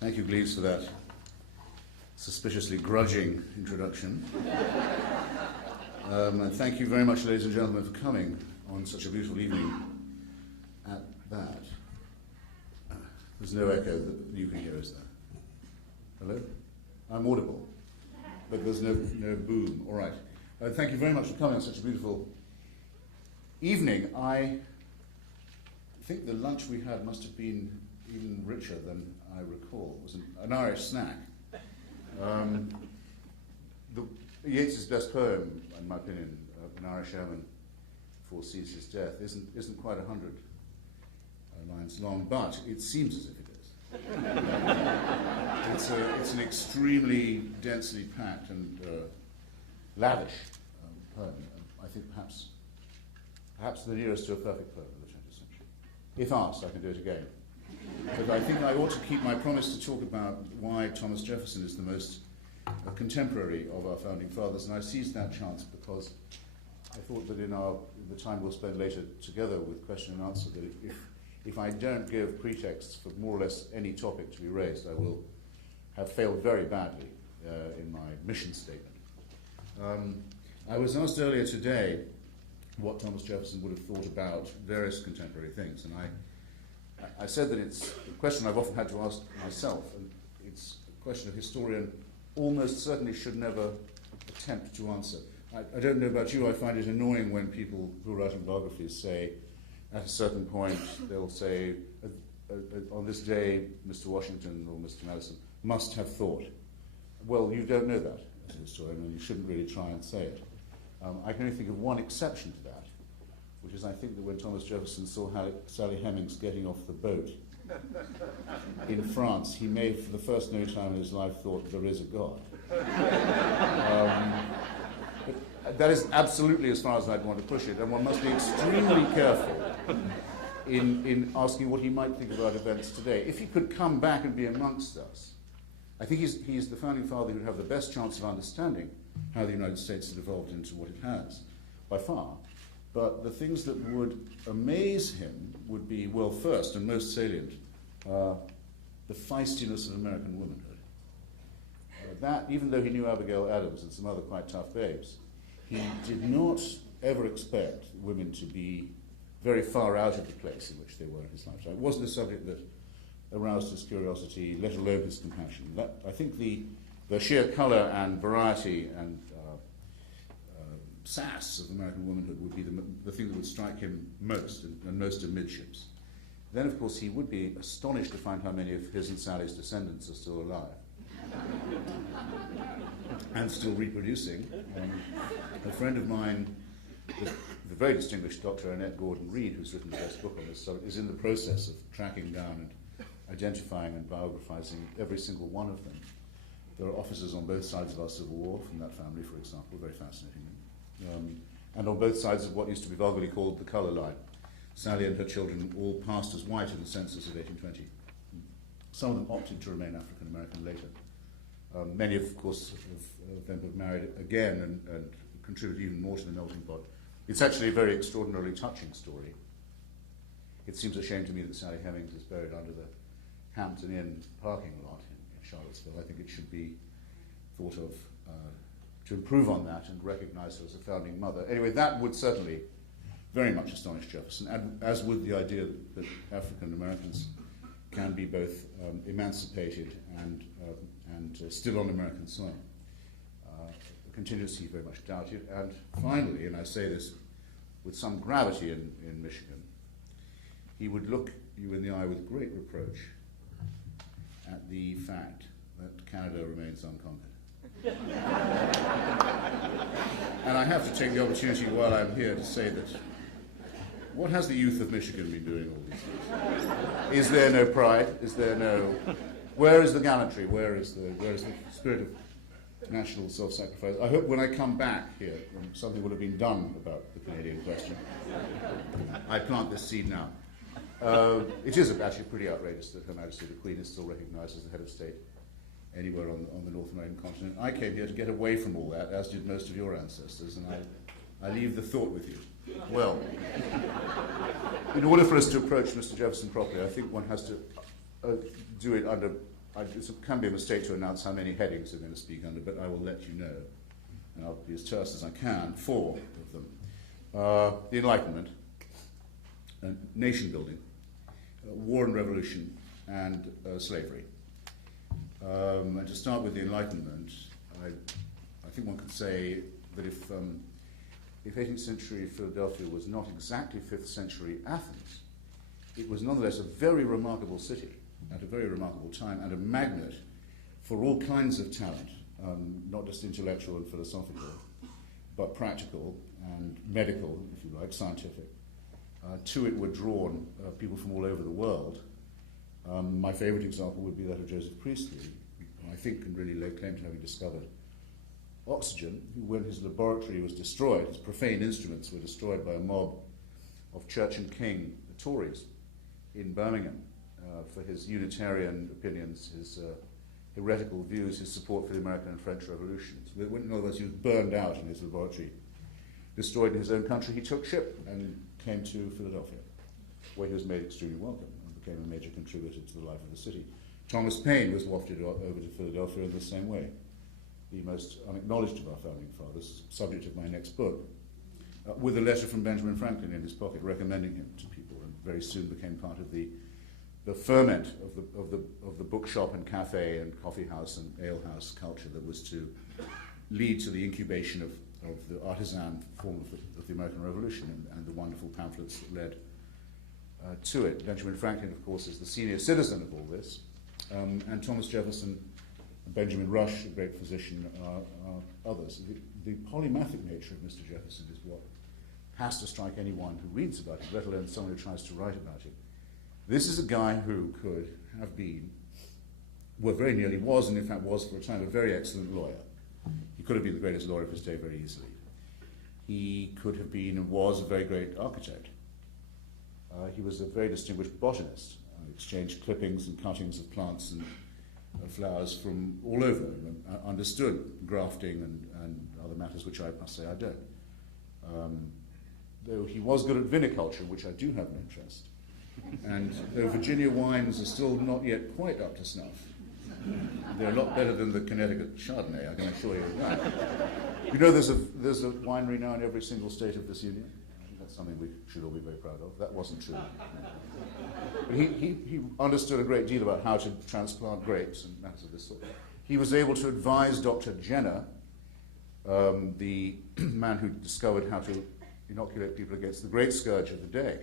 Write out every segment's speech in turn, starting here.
Thank you, Gleaves, for that suspiciously grudging introduction. And thank you very much, ladies and gentlemen, for coming on such a beautiful evening at that. There's no echo that you can hear, is there? Hello? I'm audible, but there's no boom. All right. Thank you very much for coming on such a beautiful evening. I think the lunch we had must have been even richer than I recall. It was an Irish snack. Yeats's best poem, in my opinion, An Irish Airman Foresees His Death, isn't quite 100 lines long, but it seems as if it is. It's an extremely densely packed and lavish poem. I think perhaps the nearest to a perfect poem of the 20th century. If asked, I can do it again. But I think I ought to keep my promise to talk about why Thomas Jefferson is the most contemporary of our founding fathers, and I seized that chance because I thought that in the time we'll spend later together with question and answer, that if I don't give pretexts for more or less any topic to be raised, I will have failed very badly in my mission statement. I was asked earlier today what Thomas Jefferson would have thought about various contemporary things, and I said that it's a question I've often had to ask myself, and it's a question a historian almost certainly should never attempt to answer. I don't know about you, I find it annoying when people who are writing biographies say, at a certain point, they'll say, on this day, Mr. Washington or Mr. Madison must have thought. Well, you don't know that as a historian, and you shouldn't really try and say it. I can only think of one exception to that, which is I think that when Thomas Jefferson saw Sally Hemings getting off the boat in France, he may, for the first no time in his life, thought there is a God. That is absolutely as far as I'd want to push it, and one must be extremely careful in asking what he might think about events today. If he could come back and be amongst us, I think he's the founding father who would have the best chance of understanding how the United States has evolved into what it has, by far. But the things that would amaze him would be, well, first and most salient, the feistiness of American womanhood. That, even though he knew Abigail Adams and some other quite tough babes, he did not ever expect women to be very far out of the place in which they were in his lifetime. It wasn't a subject that aroused his curiosity, let alone his compassion. I think the sheer colour and variety and sass of American womanhood would be the thing that would strike him most, and most amidships. Then, of course, he would be astonished to find how many of his and Sally's descendants are still alive and still reproducing. A friend of mine, the very distinguished Dr. Annette Gordon-Reed, who's written the best book on this subject, is in the process of tracking down and identifying and biographizing every single one of them. There are officers on both sides of our Civil War from that family, for example, very fascinating. And on both sides of what used to be vulgarly called the colour line. Sally and her children all passed as white in the census of 1820. Some of them opted to remain African American later. Many, of course, of them have married again and contributed even more to the melting pot. It's actually a very extraordinarily touching story. It seems a shame to me that Sally Hemings is buried under the Hampton Inn parking lot in Charlottesville. I think it should be thought of to improve on that and recognize her as a founding mother. Anyway, that would certainly very much astonish Jefferson, and as would the idea that African Americans can be both emancipated and still on American soil. Continues to very much doubted. And finally, and I say this with some gravity in Michigan, he would look you in the eye with great reproach at the fact that Canada remains unconquered. And I have to take the opportunity while I'm here to say that what has the youth of Michigan been doing all these years? Is there no pride? Is there no... Where is the gallantry? Where is the spirit of national self-sacrifice? I hope when I come back here, something will have been done about the Canadian question. I plant this seed now. It is actually pretty outrageous that Her Majesty the Queen is still recognized as the head of state anywhere on the North American continent. I came here to get away from all that, as did most of your ancestors, and I leave the thought with you. Well, in order for us to approach Mr. Jefferson properly, I think one has to do it under it can be a mistake to announce how many headings I'm going to speak under, but I will let you know, and I'll be as terse as I can. 4 of them. The Enlightenment, nation building, war and revolution, and slavery. And to start with the Enlightenment, I think one could say that if 18th century Philadelphia was not exactly 5th century Athens, it was nonetheless a very remarkable city at a very remarkable time and a magnet for all kinds of talent, not just intellectual and philosophical, but practical and medical, if you like, scientific. To it were drawn people from all over the world. My favorite example would be that of Joseph Priestley, who I think can really lay claim to having discovered oxygen, who, when his laboratory was destroyed, his profane instruments were destroyed by a mob of Church and King, the Tories, in Birmingham, for his Unitarian opinions, his heretical views, his support for the American and French revolutions. In other words, he was burned out in his laboratory, destroyed in his own country. He took ship and came to Philadelphia, where he was made extremely welcome and became a major contributor to the life of the city. Thomas Paine was wafted over to Philadelphia in the same way. The most unacknowledged of our founding fathers, subject of my next book, with a letter from Benjamin Franklin in his pocket recommending him to people, and very soon became part of the ferment of the bookshop and cafe and coffee house and ale house culture that was to lead to the incubation of the artisan form of the American Revolution and the wonderful pamphlets that led to it. Benjamin Franklin, of course, is the senior citizen of all this, and Thomas Jefferson, Benjamin Rush, a great physician, are others. The polymathic nature of Mr. Jefferson is what has to strike anyone who reads about it, let alone someone who tries to write about it. This is a guy who could have been, well, very nearly was, and in fact was for a time, a very excellent lawyer. He could have been the greatest lawyer of his day very easily. He could have been and was a very great architect. He was a very distinguished botanist, exchanged clippings and cuttings of plants and flowers from all over, and understood grafting and other matters which I must say I don't. Though he was good at viniculture, which I do have an interest, and though Virginia wines are still not yet quite up to snuff, they're a lot better than the Connecticut Chardonnay, I can assure you of that. You know there's a winery now in every single state of this union? I think that's something we should all be very proud of. That wasn't true. But he understood a great deal about how to transplant grapes and matters of this sort. He was able to advise Dr. Jenner, the man who discovered how to inoculate people against the great scourge of the day,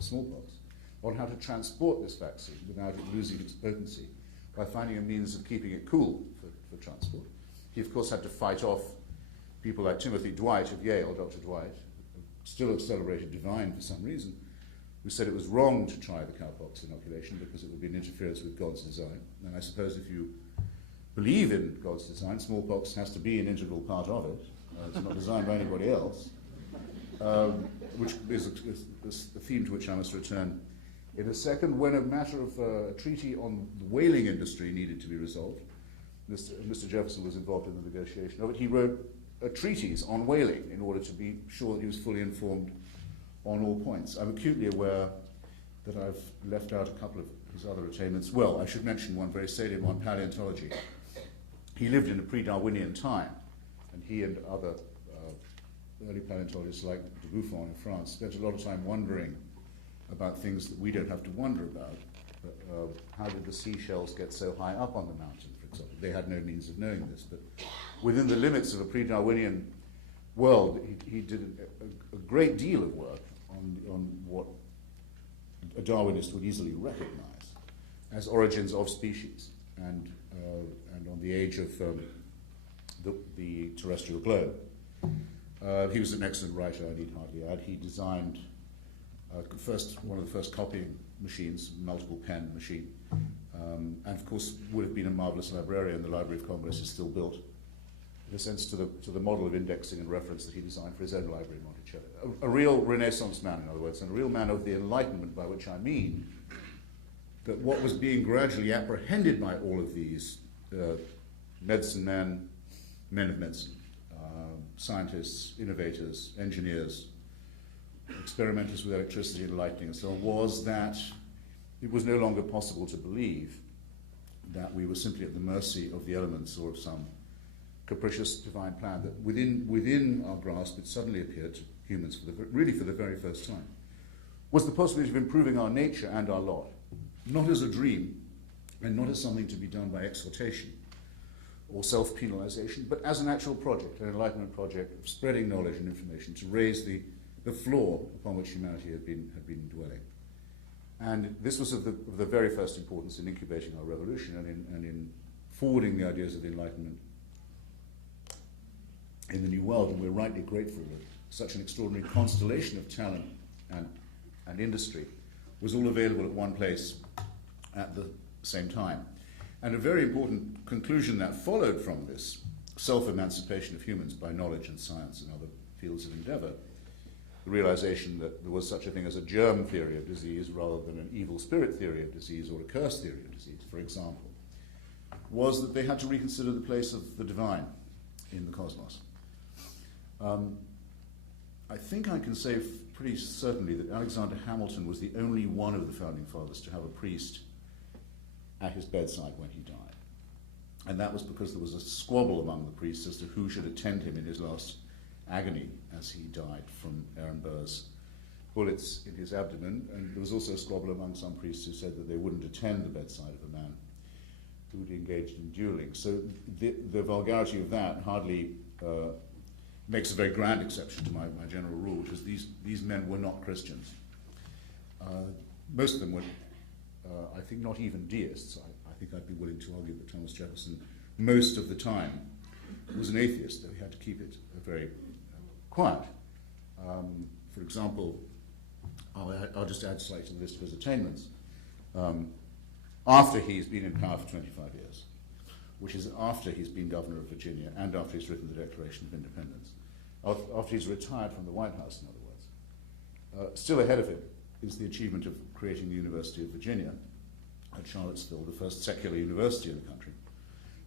smallpox, on how to transport this vaccine without it losing its potency by finding a means of keeping it cool for transport. He, of course, had to fight off people like Timothy Dwight of Yale, Dr. Dwight, still a celebrated divine for some reason, who said it was wrong to try the cowpox inoculation because it would be an interference with God's design. And I suppose if you believe in God's design, smallpox has to be an integral part of it. It's not designed by anybody else, which is a theme to which I must return in a second. When a matter of a treaty on the whaling industry needed to be resolved, Mr. Jefferson was involved in the negotiation of it. He wrote a treatise on whaling in order to be sure that he was fully informed on all points. I'm acutely aware that I've left out a couple of his other attainments. Well, I should mention one very salient one, paleontology. He lived in a pre-Darwinian time, and he and other early paleontologists like de Buffon in France spent a lot of time wondering about things that we don't have to wonder about. How did the seashells get so high up on the mountain, for example? They had no means of knowing this, but within the limits of a pre-Darwinian world, he did a great deal of work on what a Darwinist would easily recognize as origins of species and on the age of the terrestrial globe. He was an excellent writer, I need hardly add. He designed one of the first copying machines, multiple pen machine, and of course would have been a marvelous librarian. The Library of Congress is still built, in a sense, to the model of indexing and reference that he designed for his own library in Monticello. A real Renaissance man, in other words, and a real man of the Enlightenment, by which I mean that what was being gradually apprehended by all of these medicine men of medicine, scientists, innovators, engineers, experimenters with electricity and lightning and so on, was that it was no longer possible to believe that we were simply at the mercy of the elements or of some capricious divine plan, that within our grasp it suddenly appeared to humans really for the very first time, was the possibility of improving our nature and our lot, not as a dream and not as something to be done by exhortation or self-penalization, but as an actual project, an enlightenment project of spreading knowledge and information to raise the floor upon which humanity had been dwelling. And this was of the very first importance in incubating our revolution and in forwarding the ideas of the Enlightenment in the New World, and we're rightly grateful that such an extraordinary constellation of talent and industry was all available at one place at the same time. And a very important conclusion that followed from this self-emancipation of humans by knowledge and science and other fields of endeavor, the realization that there was such a thing as a germ theory of disease rather than an evil spirit theory of disease or a curse theory of disease, for example, was that they had to reconsider the place of the divine in the cosmos. I think I can say pretty certainly that Alexander Hamilton was the only one of the founding fathers to have a priest at his bedside when he died. And that was because there was a squabble among the priests as to who should attend him in his last agony as he died from Aaron Burr's bullets in his abdomen. And there was also a squabble among some priests who said that they wouldn't attend the bedside of a man who had engaged in dueling. So the vulgarity of that hardly makes a very grand exception to my general rule, which is these men were not Christians. Most of them were, I think, not even deists. I think I'd be willing to argue that Thomas Jefferson, most of the time, was an atheist, though he had to keep it very quiet. For example, I'll just add slightly to the list of his attainments. After he's been in power for 25 years, which is after he's been governor of Virginia and after he's written the Declaration of Independence, after he's retired from the White House, in other words, still ahead of him is the achievement of creating the University of Virginia at Charlottesville, the first secular university in the country,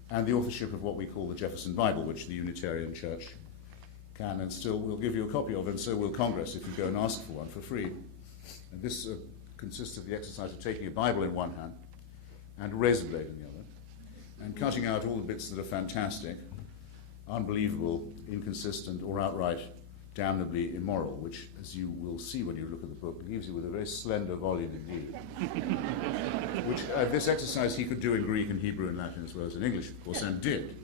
and the authorship of what we call the Jefferson Bible, which the Unitarian Church can and still will give you a copy of, and so will Congress if you go and ask for one for free. And this consists of the exercise of taking a Bible in one hand and a razor blade in the other, and cutting out all the bits that are fantastic, unbelievable, inconsistent, or outright damnably immoral, which, as you will see when you look at the book, leaves you with a very slender volume indeed. Which this exercise he could do in Greek and Hebrew and Latin as well as in English, of course, and did,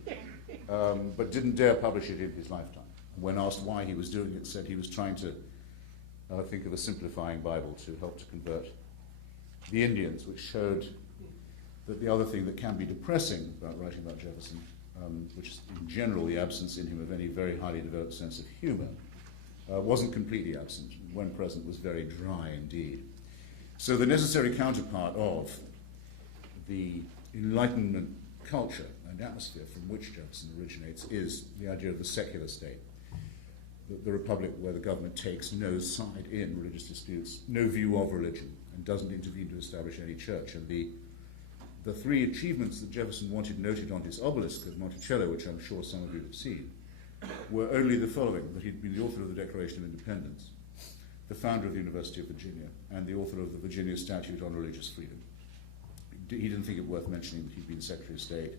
but didn't dare publish it in his lifetime. When asked why he was doing it, said he was trying to think of a simplifying Bible to help to convert the Indians, which showed that the other thing that can be depressing about writing about Jefferson, which is in general the absence in him of any very highly developed sense of humor, wasn't completely absent. When present, was very dry indeed. So the necessary counterpart of the Enlightenment culture and atmosphere from which Jefferson originates is the idea of the secular state, the republic where the government takes no side in religious disputes, no view of religion, and doesn't intervene to establish any church. And the three achievements that Jefferson wanted noted on his obelisk at Monticello, which I'm sure some of you have seen, were only the following: that he'd been the author of the Declaration of Independence, the founder of the University of Virginia, and the author of the Virginia Statute on Religious Freedom. He didn't think it worth mentioning that he'd been Secretary of State,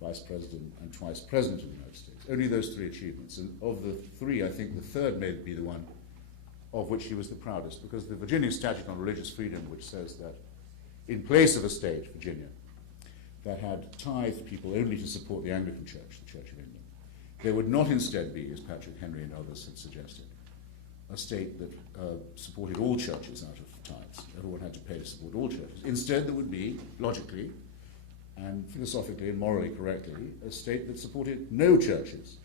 Vice President, and twice President of the United States. Only those three achievements. And of the three, I think the third may be the one of which he was the proudest, because the Virginia Statute on Religious Freedom, which says that in place of a state, Virginia, that had tithed people only to support the Anglican Church, the Church of England, there would not instead be, as Patrick Henry and others had suggested, a state that supported all churches out of tithes. Everyone had to pay to support all churches. Instead, there would be, logically and philosophically and morally correctly, a state that supported no churches,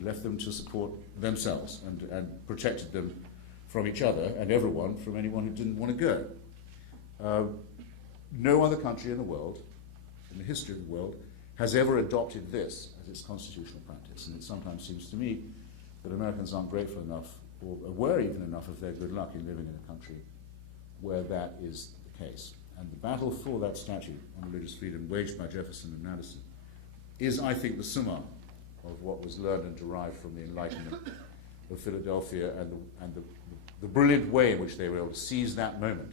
left them to support themselves and protected them from each other and everyone from anyone who didn't want to go. No other country in the world, in the history of the world, has ever adopted this as its constitutional practice. And it sometimes seems to me that Americans aren't grateful enough, or aware even enough of their good luck in living in a country where that is the case. And the battle for that statute on religious freedom waged by Jefferson and Madison is, I think, the summa of what was learned and derived from the Enlightenment of Philadelphia and the brilliant way in which they were able to seize that moment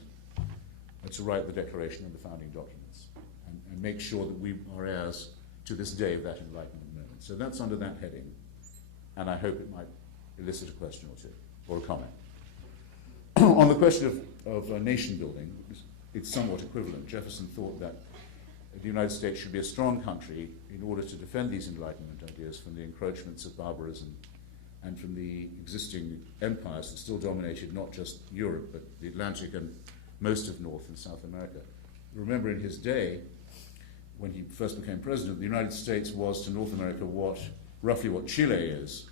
to write the Declaration and the founding documents. and make sure that we are heirs to this day of that Enlightenment moment. So that's under that heading, and I hope it might elicit a question or two, or a comment. On the question of nation building, it's somewhat equivalent. Jefferson thought that the United States should be a strong country in order to defend these Enlightenment ideas from the encroachments of barbarism and from the existing empires that still dominated not just Europe, but the Atlantic and most of North and South America. Remember, in his day, when he first became president, the United States was to North America roughly what Chile is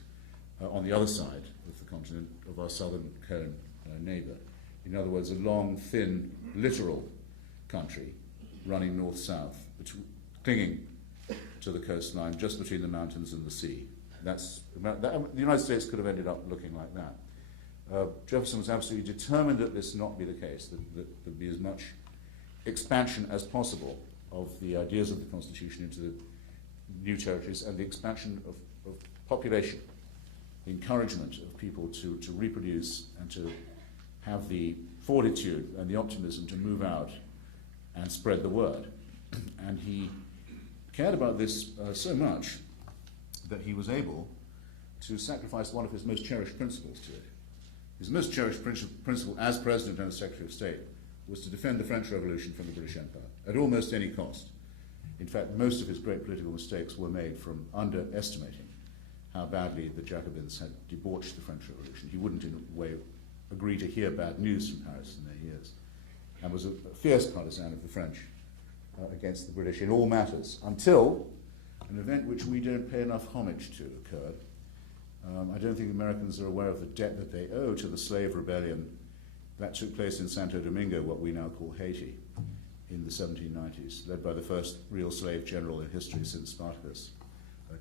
on the other side of the continent of our southern cone neighbor. In other words, a long, thin, littoral country running north-south, clinging to the coastline just between the mountains and the sea. The United States could have ended up looking like that. Jefferson was absolutely determined that this not be the case, that there be as much expansion as possible of the ideas of the Constitution into the new territories and the expansion of population, the encouragement of people to reproduce and to have the fortitude and the optimism to move out and spread the word. And he cared about this so much that he was able to sacrifice one of his most cherished principles to it. His most cherished principle as President and as Secretary of State was to defend the French Revolution from the British Empire at almost any cost. In fact, most of his great political mistakes were made from underestimating how badly the Jacobins had debauched the French Revolution. He wouldn't, in a way, agree to hear bad news from Paris in their ears, and was a fierce partisan of the French against the British in all matters, until an event which we don't pay enough homage to occurred. I don't think Americans are aware of the debt that they owe to the slave rebellion that took place in Santo Domingo, what we now call Haiti, in the 1790s, led by the first real slave general in history since Spartacus,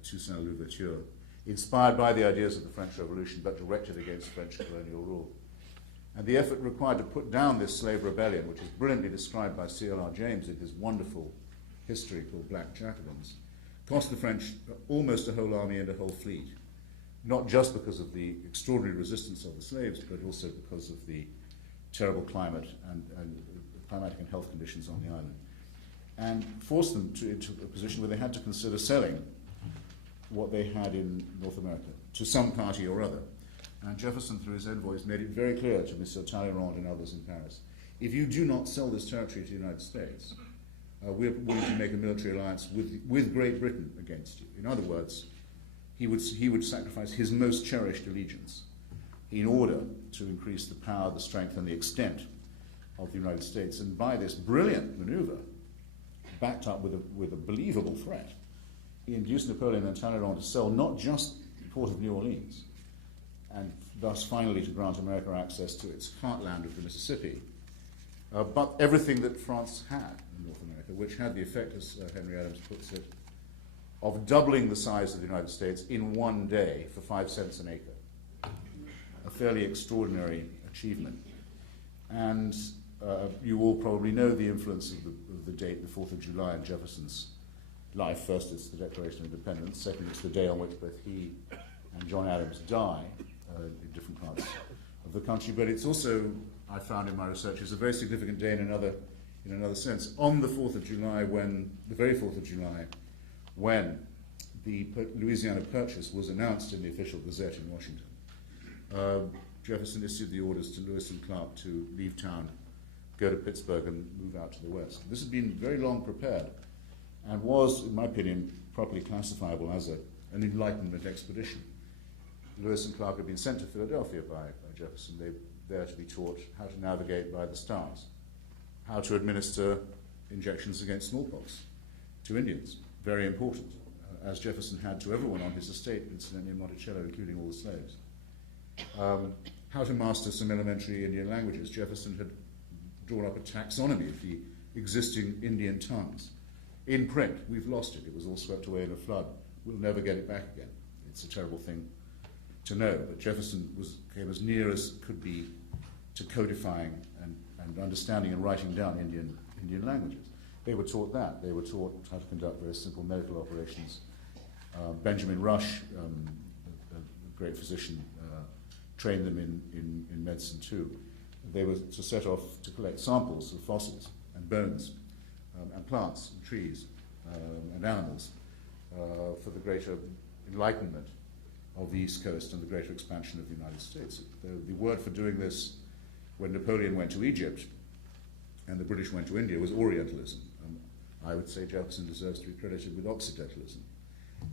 Toussaint Louverture, inspired by the ideas of the French Revolution, but directed against French colonial rule. And the effort required to put down this slave rebellion, which is brilliantly described by C.L.R. James in his wonderful history called Black Jacobins, cost the French almost a whole army and a whole fleet, not just because of the extraordinary resistance of the slaves, but also because of the terrible climate and climatic and health conditions on the island, and forced them into a position where they had to consider selling what they had in North America to some party or other. And Jefferson, through his envoys, made it very clear to Mr. Talleyrand and others in Paris, if you do not sell this territory to the United States, we're willing to make a military alliance with Great Britain against you. In other words, he would sacrifice his most cherished allegiance in order to increase the power, the strength, and the extent of the United States. And by this brilliant maneuver, backed up with a believable threat, he induced Napoleon and Talleyrand to sell not just the port of New Orleans, and thus finally to grant America access to its heartland of the Mississippi, but everything that France had in North America, which had the effect, as Henry Adams puts it, of doubling the size of the United States in one day for 5 cents an acre. A fairly extraordinary achievement. And you all probably know the influence of the date, the 4th of July, in Jefferson's life. First, it's the Declaration of Independence. Second, it's the day on which both he and John Adams die in different parts of the country. But it's also, I found in my research, is a very significant day in another sense. On the 4th of July, the very 4th of July, when the Louisiana Purchase was announced in the official Gazette in Washington, Jefferson issued the orders to Lewis and Clark to leave town, go to Pittsburgh, and move out to the west. This had been very long prepared and was, in my opinion, properly classifiable as an Enlightenment expedition. Lewis and Clark had been sent to Philadelphia by Jefferson. They were there to be taught how to navigate by the stars, how to administer injections against smallpox to Indians, very important, as Jefferson had to everyone on his estate, incidentally, in Monticello, including all the slaves. How to master some elementary Indian languages. Jefferson had drawn up a taxonomy of the existing Indian tongues. In print, we've lost it. It was all swept away in a flood. We'll never get it back again. It's a terrible thing to know, but Jefferson came as near as could be to codifying and understanding and writing down Indian languages. They were taught that. They were taught how to conduct very simple medical operations. Benjamin Rush, a great physician, trained them in medicine too. They were to set off to collect samples of fossils and bones and plants and trees and animals for the greater enlightenment of the East Coast and the greater expansion of the United States. The word for doing this when Napoleon went to Egypt and the British went to India was Orientalism. I would say Jefferson deserves to be credited with Occidentalism.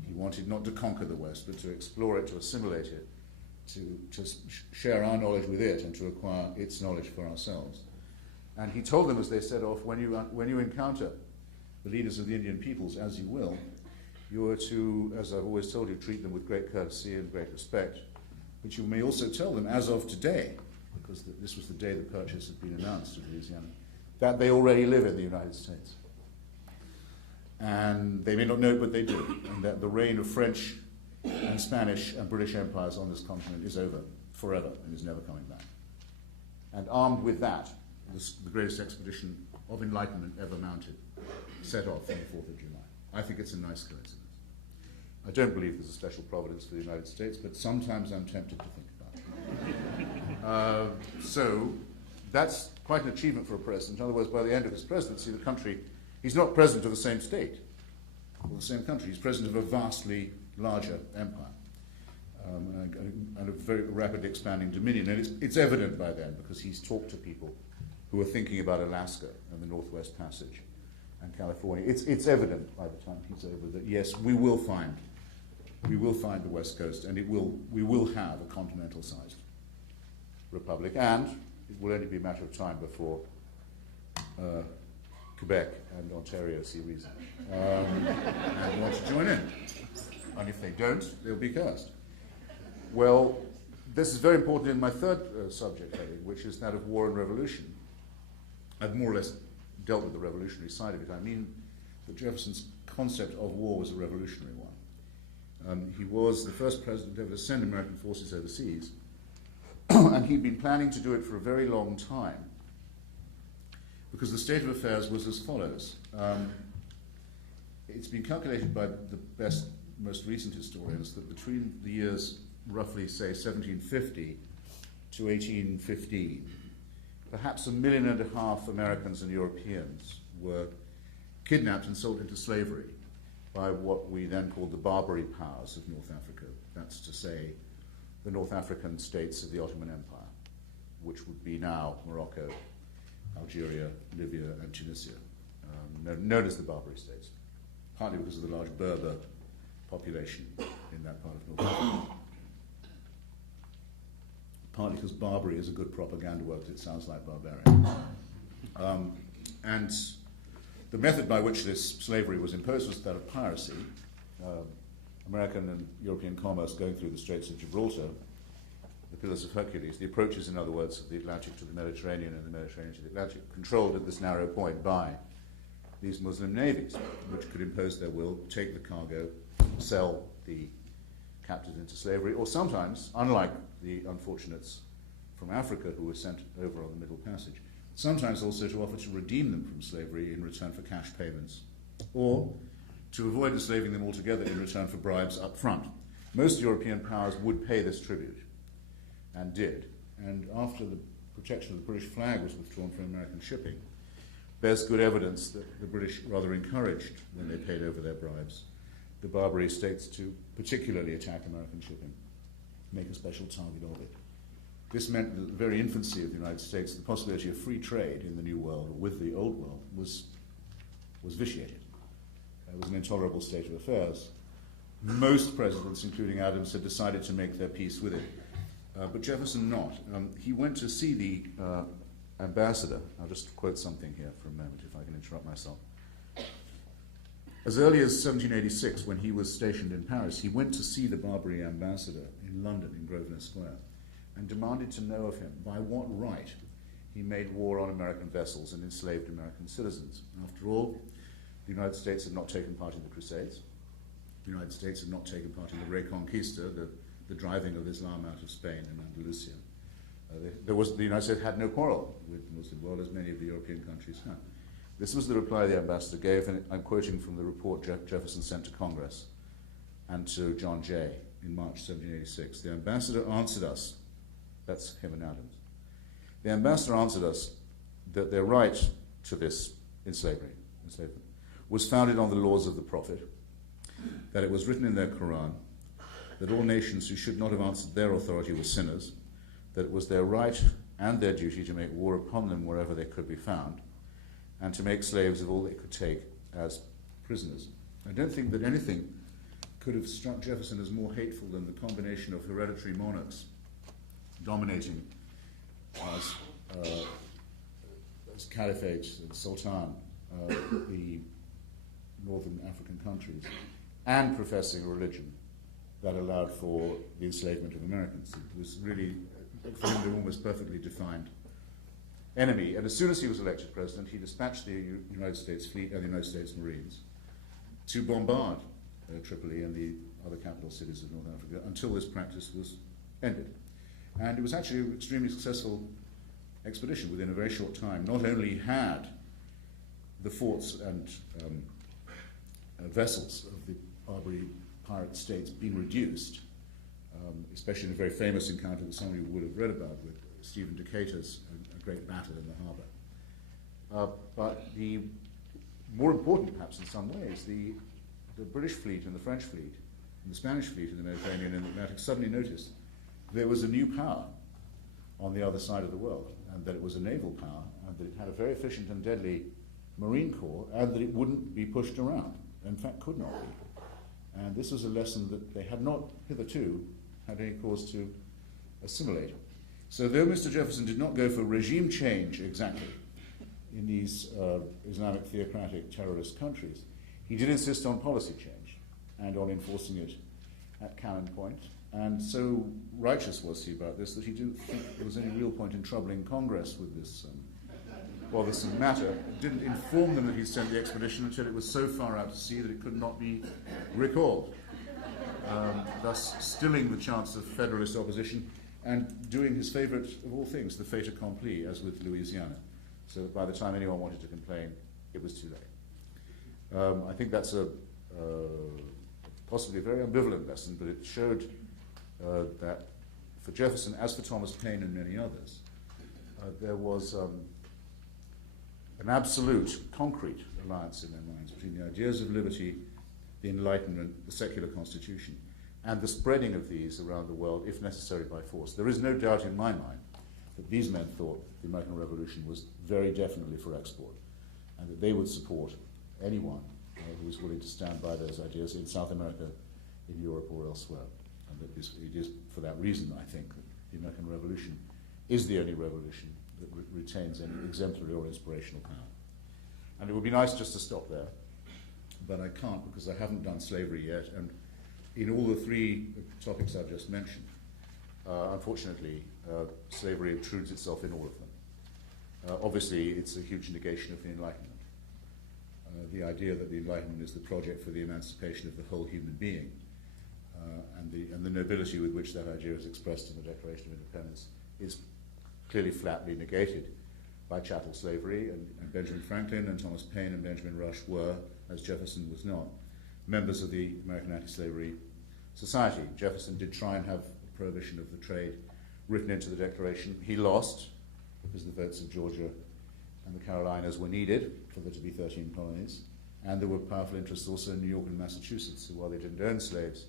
He wanted not to conquer the West, but to explore it, to assimilate it, to share our knowledge with it and to acquire its knowledge for ourselves. And he told them as they set off, when you encounter the leaders of the Indian peoples, as you will, you are to, as I've always told you, treat them with great courtesy and great respect. But you may also tell them, as of today, because this was the day the purchase had been announced of Louisiana, that they already live in the United States. And they may not know it, but they do. And that the reign of French and Spanish and British empires on this continent is over forever and is never coming back. And armed with that, the greatest expedition of enlightenment ever mounted set off on the 4th of July. I think it's a nice coincidence. I don't believe there's a special providence for the United States, but sometimes I'm tempted to think about it. So that's quite an achievement for a president. In other words, by the end of his presidency, the country, he's not president of the same state or the same country. He's president of a vastly larger empire and a very rapidly expanding dominion. And it's evident by then because he's talked to people who are thinking about Alaska and the Northwest Passage and California. It's evident by the time he's over that yes, we will find the West Coast, and we will have a continental-sized republic, and it will only be a matter of time before Quebec and Ontario see reason and want to join in. And if they don't, they'll be cursed. Well, this is very important in my third subject heading, which is that of war and revolution. I've more or less dealt with the revolutionary side of it. I mean that Jefferson's concept of war was a revolutionary one. He was the first president ever to send American forces overseas, and he'd been planning to do it for a very long time, because the state of affairs was as follows. It's been calculated by the most recent historians that between the years roughly, say, 1750 to 1815, perhaps 1.5 million Americans and Europeans were kidnapped and sold into slavery by what we then called the Barbary powers of North Africa. That's to say, the North African states of the Ottoman Empire, which would be now Morocco, Algeria, Libya, and Tunisia, known as the Barbary states, partly because of the large Berber population in that part of North Africa. Partly because Barbary is a good propaganda word, because it sounds like barbarian. And the method by which this slavery was imposed was that of piracy. American and European commerce going through the Straits of Gibraltar, the Pillars of Hercules, the approaches, in other words, of the Atlantic to the Mediterranean and the Mediterranean to the Atlantic, controlled at this narrow point by these Muslim navies, which could impose their will, take the cargo, sell the captives into slavery, or sometimes, unlike the unfortunates from Africa who were sent over on the Middle Passage, sometimes also to offer to redeem them from slavery in return for cash payments, or to avoid enslaving them altogether in return for bribes up front. Most European powers would pay this tribute, and did. And after the protection of the British flag was withdrawn from American shipping, there's good evidence that the British rather encouraged, when they paid over their bribes, the Barbary states to particularly attack American shipping, make a special target of it. This meant that at the very infancy of the United States, the possibility of free trade in the New World, or with the Old World, was vitiated. It was an intolerable state of affairs. Most presidents, including Adams, had decided to make their peace with it, but Jefferson not. He went to see the ambassador. I'll just quote something here for a moment, if I can interrupt myself. As early as 1786, when he was stationed in Paris, he went to see the Barbary ambassador in London, in Grosvenor Square, and demanded to know of him by what right he made war on American vessels and enslaved American citizens. After all, the United States had not taken part in the Crusades. The United States had not taken part in the Reconquista, the driving of Islam out of Spain and Andalusia. The United States had no quarrel with the Muslim world, as many of the European countries had. This was the reply the ambassador gave, and I'm quoting from the report Jefferson sent to Congress and to John Jay in March 1786. The ambassador answered us, that's him and Adams, the ambassador answered us that their right to this enslavement enslavement, was founded on the laws of the Prophet, that it was written in their Quran, that all nations who should not have answered their authority were sinners, that it was their right and their duty to make war upon them wherever they could be found, and to make slaves of all they could take as prisoners. I don't think that anything could have struck Jefferson as more hateful than the combination of hereditary monarchs dominating as caliphates, the Sultan, the northern African countries, and professing a religion that allowed for the enslavement of Americans. It was really, for him, an almost perfectly defined enemy. And as soon as he was elected president, he dispatched the United States fleet and the United States Marines to bombard Tripoli and the other capital cities of North Africa until this practice was ended. And it was actually an extremely successful expedition. Within a very short time, not only had the forts and vessels of the Barbary pirate states been reduced, especially in a very famous encounter that somebody would have read about with Stephen Decatur's a great battle in the harbour. But the more important, perhaps in some ways, the British fleet and the French fleet and the Spanish fleet in the Mediterranean and the Atlantic suddenly noticed there was a new power on the other side of the world, and that it was a naval power, and that it had a very efficient and deadly Marine Corps, and that it wouldn't be pushed around, in fact could not be. And this was a lesson that they had not hitherto had any cause to assimilate. So though Mr. Jefferson did not go for regime change exactly in these Islamic theocratic terrorist countries, he did insist on policy change and on enforcing it at Cannon Point. And so righteous was he about this that he didn't think there was any real point in troubling Congress with this bothersome matter. Didn't inform them that he sent the expedition until it was so far out to sea that it could not be recalled, thus stilling the chance of Federalist opposition and doing his favourite of all things, the fait accompli, as with Louisiana, so that by the time anyone wanted to complain, it was too late. I think that's a possibly a very ambivalent lesson, but it showed that for Jefferson, as for Thomas Paine and many others, there was an absolute, concrete alliance in their minds between the ideas of liberty, the Enlightenment, the secular constitution, and the spreading of these around the world, if necessary, by force. There is no doubt in my mind that these men thought the American Revolution was very definitely for export, and that they would support anyone who was willing to stand by those ideas in South America, in Europe, or elsewhere. And that it is for that reason, I think, that the American Revolution is the only revolution that retains any exemplary or inspirational power. And it would be nice just to stop there, but I can't because I haven't done slavery yet, and in all the three topics I've just mentioned, unfortunately, slavery obtrudes itself in all of them. Obviously, it's a huge negation of the Enlightenment. The idea that the Enlightenment is the project for the emancipation of the whole human being, and the nobility with which that idea is expressed in the Declaration of Independence is clearly flatly negated by chattel slavery, and Benjamin Franklin and Thomas Paine and Benjamin Rush were, as Jefferson was not, members of the American Anti-Slavery Society. Jefferson did try and have a prohibition of the trade written into the Declaration. He lost because the votes of Georgia and the Carolinas were needed for there to be 13 colonies, and there were powerful interests also in New York and Massachusetts, who, while they didn't own slaves,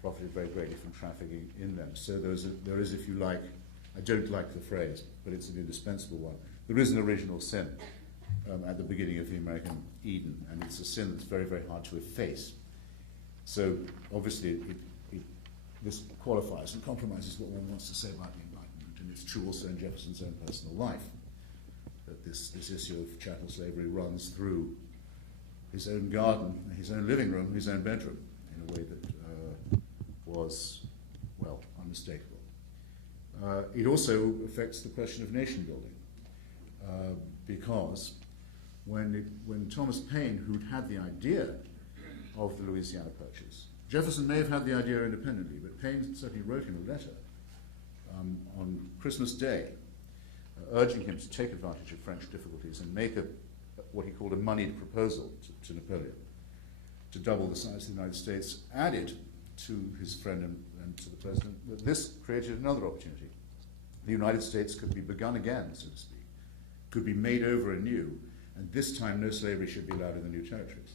profited very greatly from trafficking in them. So there is, if you like, I don't like the phrase, but it's an indispensable one. There is an original sin at the beginning of the American Eden, and it's a sin that's very, very hard to efface. So obviously this qualifies and compromises what one wants to say about the Enlightenment, and it's true also in Jefferson's own personal life, that this issue of chattel slavery runs through his own garden, his own living room, his own bedroom, in a way that was, well, unmistakable. It also affects the question of nation building, because when Thomas Paine, who'd had the idea of the Louisiana Purchase, Jefferson may have had the idea independently, but Paine certainly wrote him a letter on Christmas Day, urging him to take advantage of French difficulties and make what he called a moneyed proposal to Napoleon to double the size of the United States, added to his friend and to the president that this created another opportunity. The United States could be begun again, so to speak, could be made over anew, and this time no slavery should be allowed in the new territories.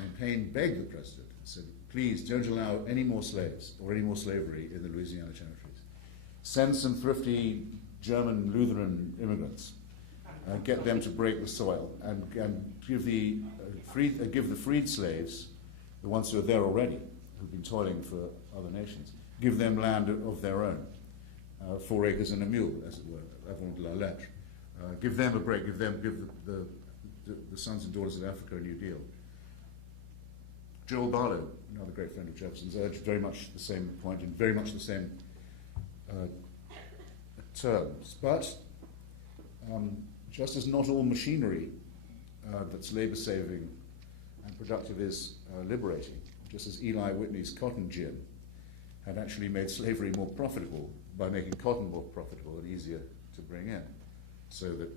And Paine begged the president and said, please don't allow any more slaves or any more slavery in the Louisiana territories. Send some thrifty German Lutheran immigrants, get them to break the soil, and give the freed slaves, the ones who are there already, who've been toiling for other nations, give them land of their own, 4 acres and a mule, as it were, avant la lettre. Give them a break, give the sons and daughters of Africa a new deal. Joel Barlow, another great friend of Jefferson's, urged very much the same point in very much the same terms. But just as not all machinery that's labor-saving and productive is liberating, just as Eli Whitney's cotton gin had actually made slavery more profitable by making cotton more profitable and easier to bring in, so that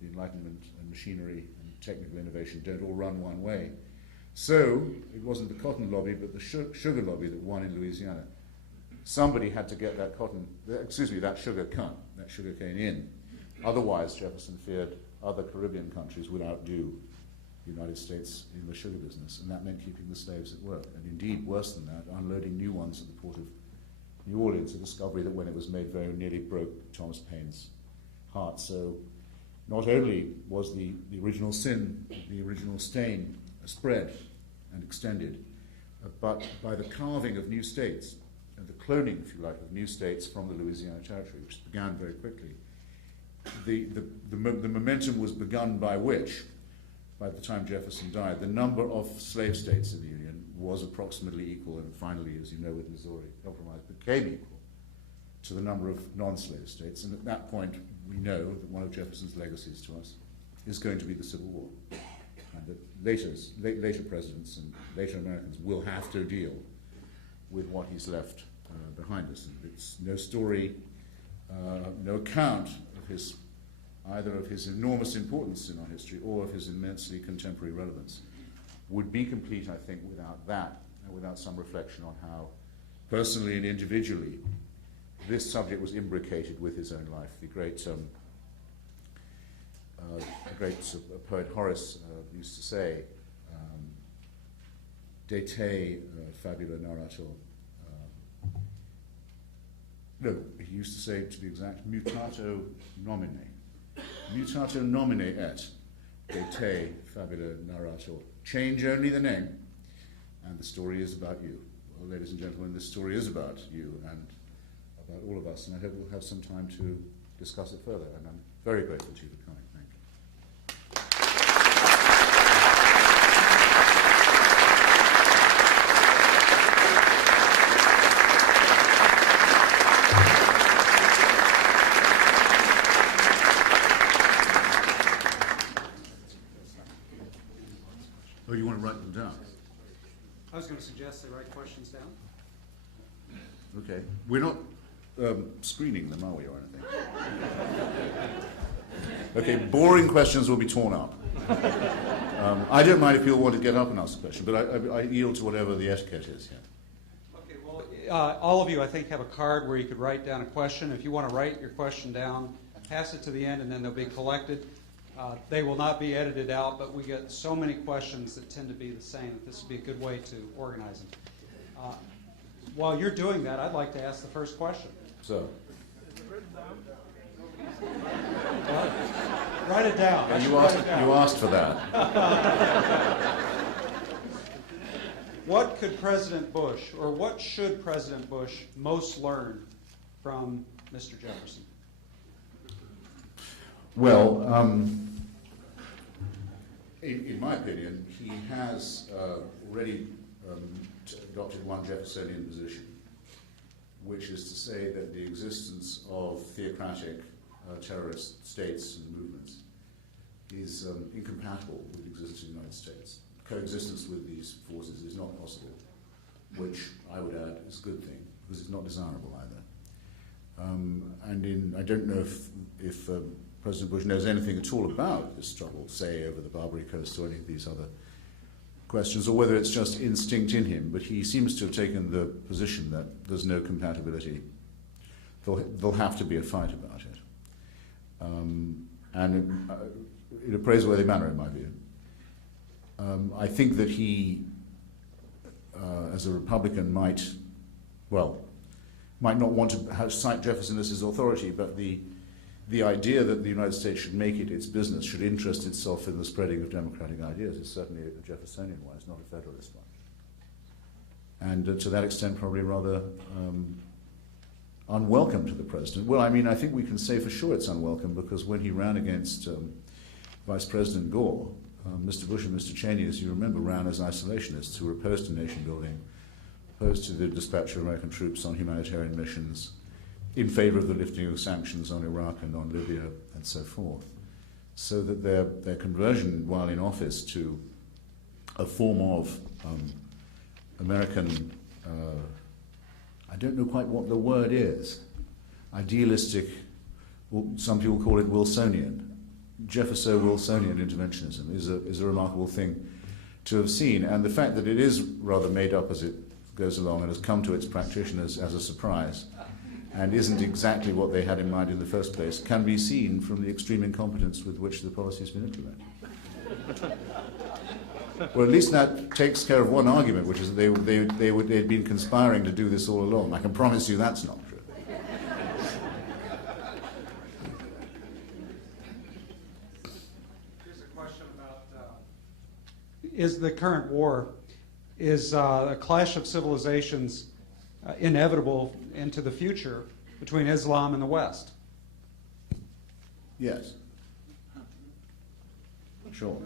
the Enlightenment and machinery and technical innovation don't all run one way. So it wasn't the cotton lobby, but the sugar lobby that won in Louisiana. Somebody had to get that sugar cane in. Otherwise, Jefferson feared other Caribbean countries would outdo the United States in the sugar business, and that meant keeping the slaves at work. And indeed, worse than that, unloading new ones at the port of New Orleans, a discovery that when it was made very nearly broke Thomas Paine's heart. So not only was the original sin, the original stain, spread and extended, but by the carving of new states, and the cloning, if you like, of new states from the Louisiana Territory, which began very quickly, the momentum was begun by which, by the time Jefferson died, the number of slave states in the Union was approximately equal, and finally, as you know, with Missouri Compromise, became equal to the number of non-slave states. And at that point, we know that one of Jefferson's legacies to us is going to be the Civil War. And that later presidents and later Americans will have to deal with what he's left behind us. And it's no story, no account of either of his enormous importance in our history or of his immensely contemporary relevance would be complete, I think, without that, and without some reflection on how, personally and individually, this subject was imbricated with his own life. The great poet Horace used to say, De te fabula narrator. No, he used to say, to be exact, mutato nomine. Mutato nomine et, de te fabula narrator. Change only the name, and the story is about you. Well, ladies and gentlemen, this story is about you and about all of us, and I hope we'll have some time to discuss it further, and I'm very grateful to you for coming. Thank you. Oh, you want to write them down? I was going to suggest they write questions down. Okay. We're not screening them, are we, or anything? Okay, boring questions will be torn up. I don't mind if people want to get up and ask a question, but I yield to whatever the etiquette is here. Okay, well, all of you, I think, have a card where you could write down a question. If you want to write your question down, pass it to the end, and then they'll be collected. They will not be edited out, but we get so many questions that tend to be the same that this would be a good way to organize them. While you're doing that, I'd like to ask the first question. So. Write it down. Yeah, you asked for that. What could President Bush, or what should President Bush most learn from Mr. Jefferson? Well, in my opinion, he has already adopted one Jeffersonian position, which is to say that the existence of theocratic terrorist states and movements is incompatible with the existence of the United States. Coexistence with these forces is not possible, which I would add is a good thing, because it's not desirable either. I don't know if President Bush knows anything at all about this struggle, say, over the Barbary Coast or any of these other questions, or whether it's just instinct in him, but he seems to have taken the position that there's no compatibility. There'll have to be a fight about it. in a praiseworthy manner, in my view. I think that he, as a Republican, might not want to cite Jefferson as his authority, but the idea that the United States should make it its business, should interest itself in the spreading of democratic ideas, is certainly a Jeffersonian one, it's not a Federalist one. And to that extent, probably rather unwelcome to the president. Well, I mean, I think we can say for sure it's unwelcome, because when he ran against Vice President Gore, Mr. Bush and Mr. Cheney, as you remember, ran as isolationists who were opposed to nation building, opposed to the dispatch of American troops on humanitarian missions, in favor of the lifting of sanctions on Iraq and on Libya and so forth. So that their conversion while in office to a form of American, I don't know quite what the word is, idealistic, some people call it Wilsonian. Jefferso-Wilsonian interventionism is a remarkable thing to have seen, and the fact that it is rather made up as it goes along and has come to its practitioners as a surprise and isn't exactly what they had in mind in the first place can be seen from the extreme incompetence with which the policy has been implemented. Well, at least that takes care of one argument, which is that they'd been conspiring to do this all along. I can promise you that's not true. Here's a question about, is the current war, is a clash of civilizations inevitable into the future between Islam and the West? Yes. Sure.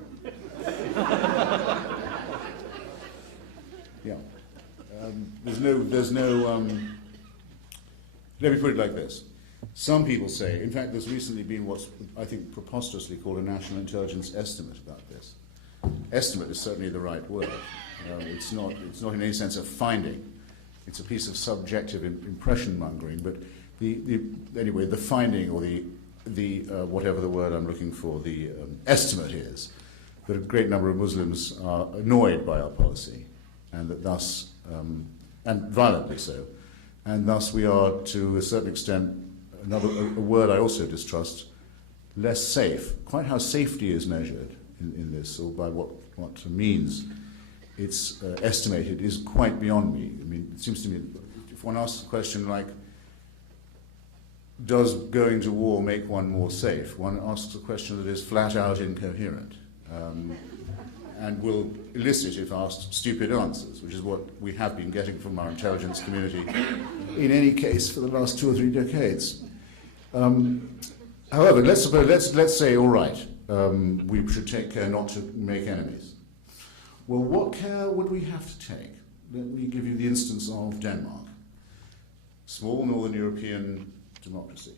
Yeah. There's no. Let me put it like this. Some people say, in fact, there's recently been what's, I think, preposterously called a national intelligence estimate about this. Estimate is certainly the right word. It's not in any sense a finding. It's a piece of subjective impression mongering, but anyway, the finding or the whatever the word I'm looking for, the estimate is that a great number of Muslims are annoyed by our policy, and that thus, and violently so, and thus we are, to a certain extent, a word I also distrust, less safe. Quite how safety is measured in this, or by what means it's estimated, is quite beyond me. I mean, it seems to me, if one asks a question like, does going to war make one more safe? One asks a question that is flat out incoherent, and will elicit, if asked, stupid answers, which is what we have been getting from our intelligence community, in any case, for the last 2 or 3 decades. However, let's say, all right, we should take care not to make enemies. Well, what care would we have to take? Let me give you the instance of Denmark. Small northern European democracy,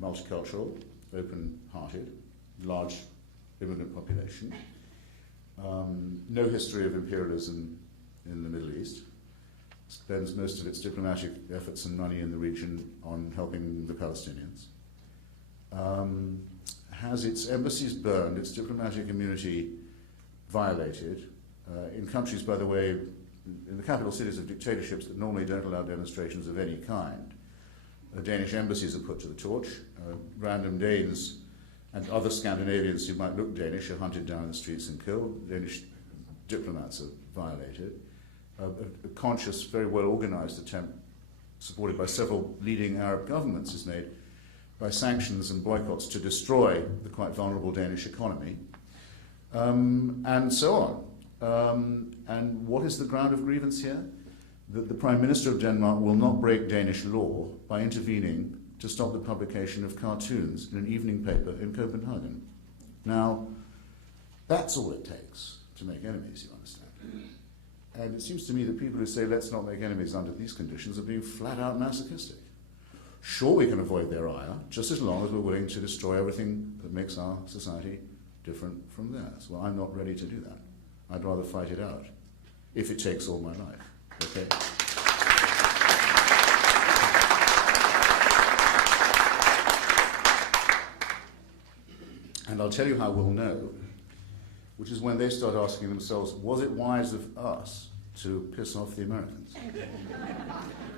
multicultural, open-hearted, large immigrant population, no history of imperialism in the Middle East, spends most of its diplomatic efforts and money in the region on helping the Palestinians, has its embassies burned, its diplomatic immunity violated, in countries, by the way, in the capital cities of dictatorships that normally don't allow demonstrations of any kind. Danish embassies are put to the torch. Random Danes and other Scandinavians who might look Danish are hunted down in the streets and killed. Danish diplomats are violated. A conscious, very well-organized attempt, supported by several leading Arab governments, is made by sanctions and boycotts to destroy the quite vulnerable Danish economy, and so on. And what is the ground of grievance here? That the Prime Minister of Denmark will not break Danish law by intervening to stop the publication of cartoons in an evening paper in Copenhagen. Now, that's all it takes to make enemies, you understand. And it seems to me that people who say let's not make enemies under these conditions are being flat out masochistic. Sure, we can avoid their ire, just as long as we're willing to destroy everything that makes our society different from theirs. Well, I'm not ready to do that. I'd rather fight it out, if it takes all my life. Okay? And I'll tell you how we'll know, which is when they start asking themselves, was it wise of us to piss off the Americans?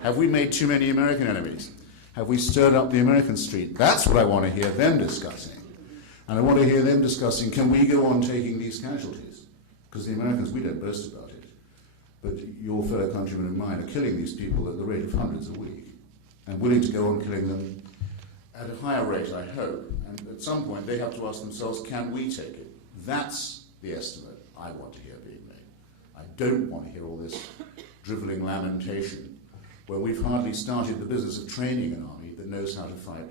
Have we made too many American enemies? Have we stirred up the American street? That's what I want to hear them discussing. And I want to hear them discussing, can we go on taking these casualties? Because the Americans, we don't boast about it, but your fellow countrymen and mine are killing these people at the rate of hundreds a week, and willing to go on killing them at a higher rate, I hope. And at some point, they have to ask themselves, can we take it? That's the estimate I want to hear being made. I don't want to hear all this drivelling lamentation, where we've hardly started the business of training an army that knows how to fight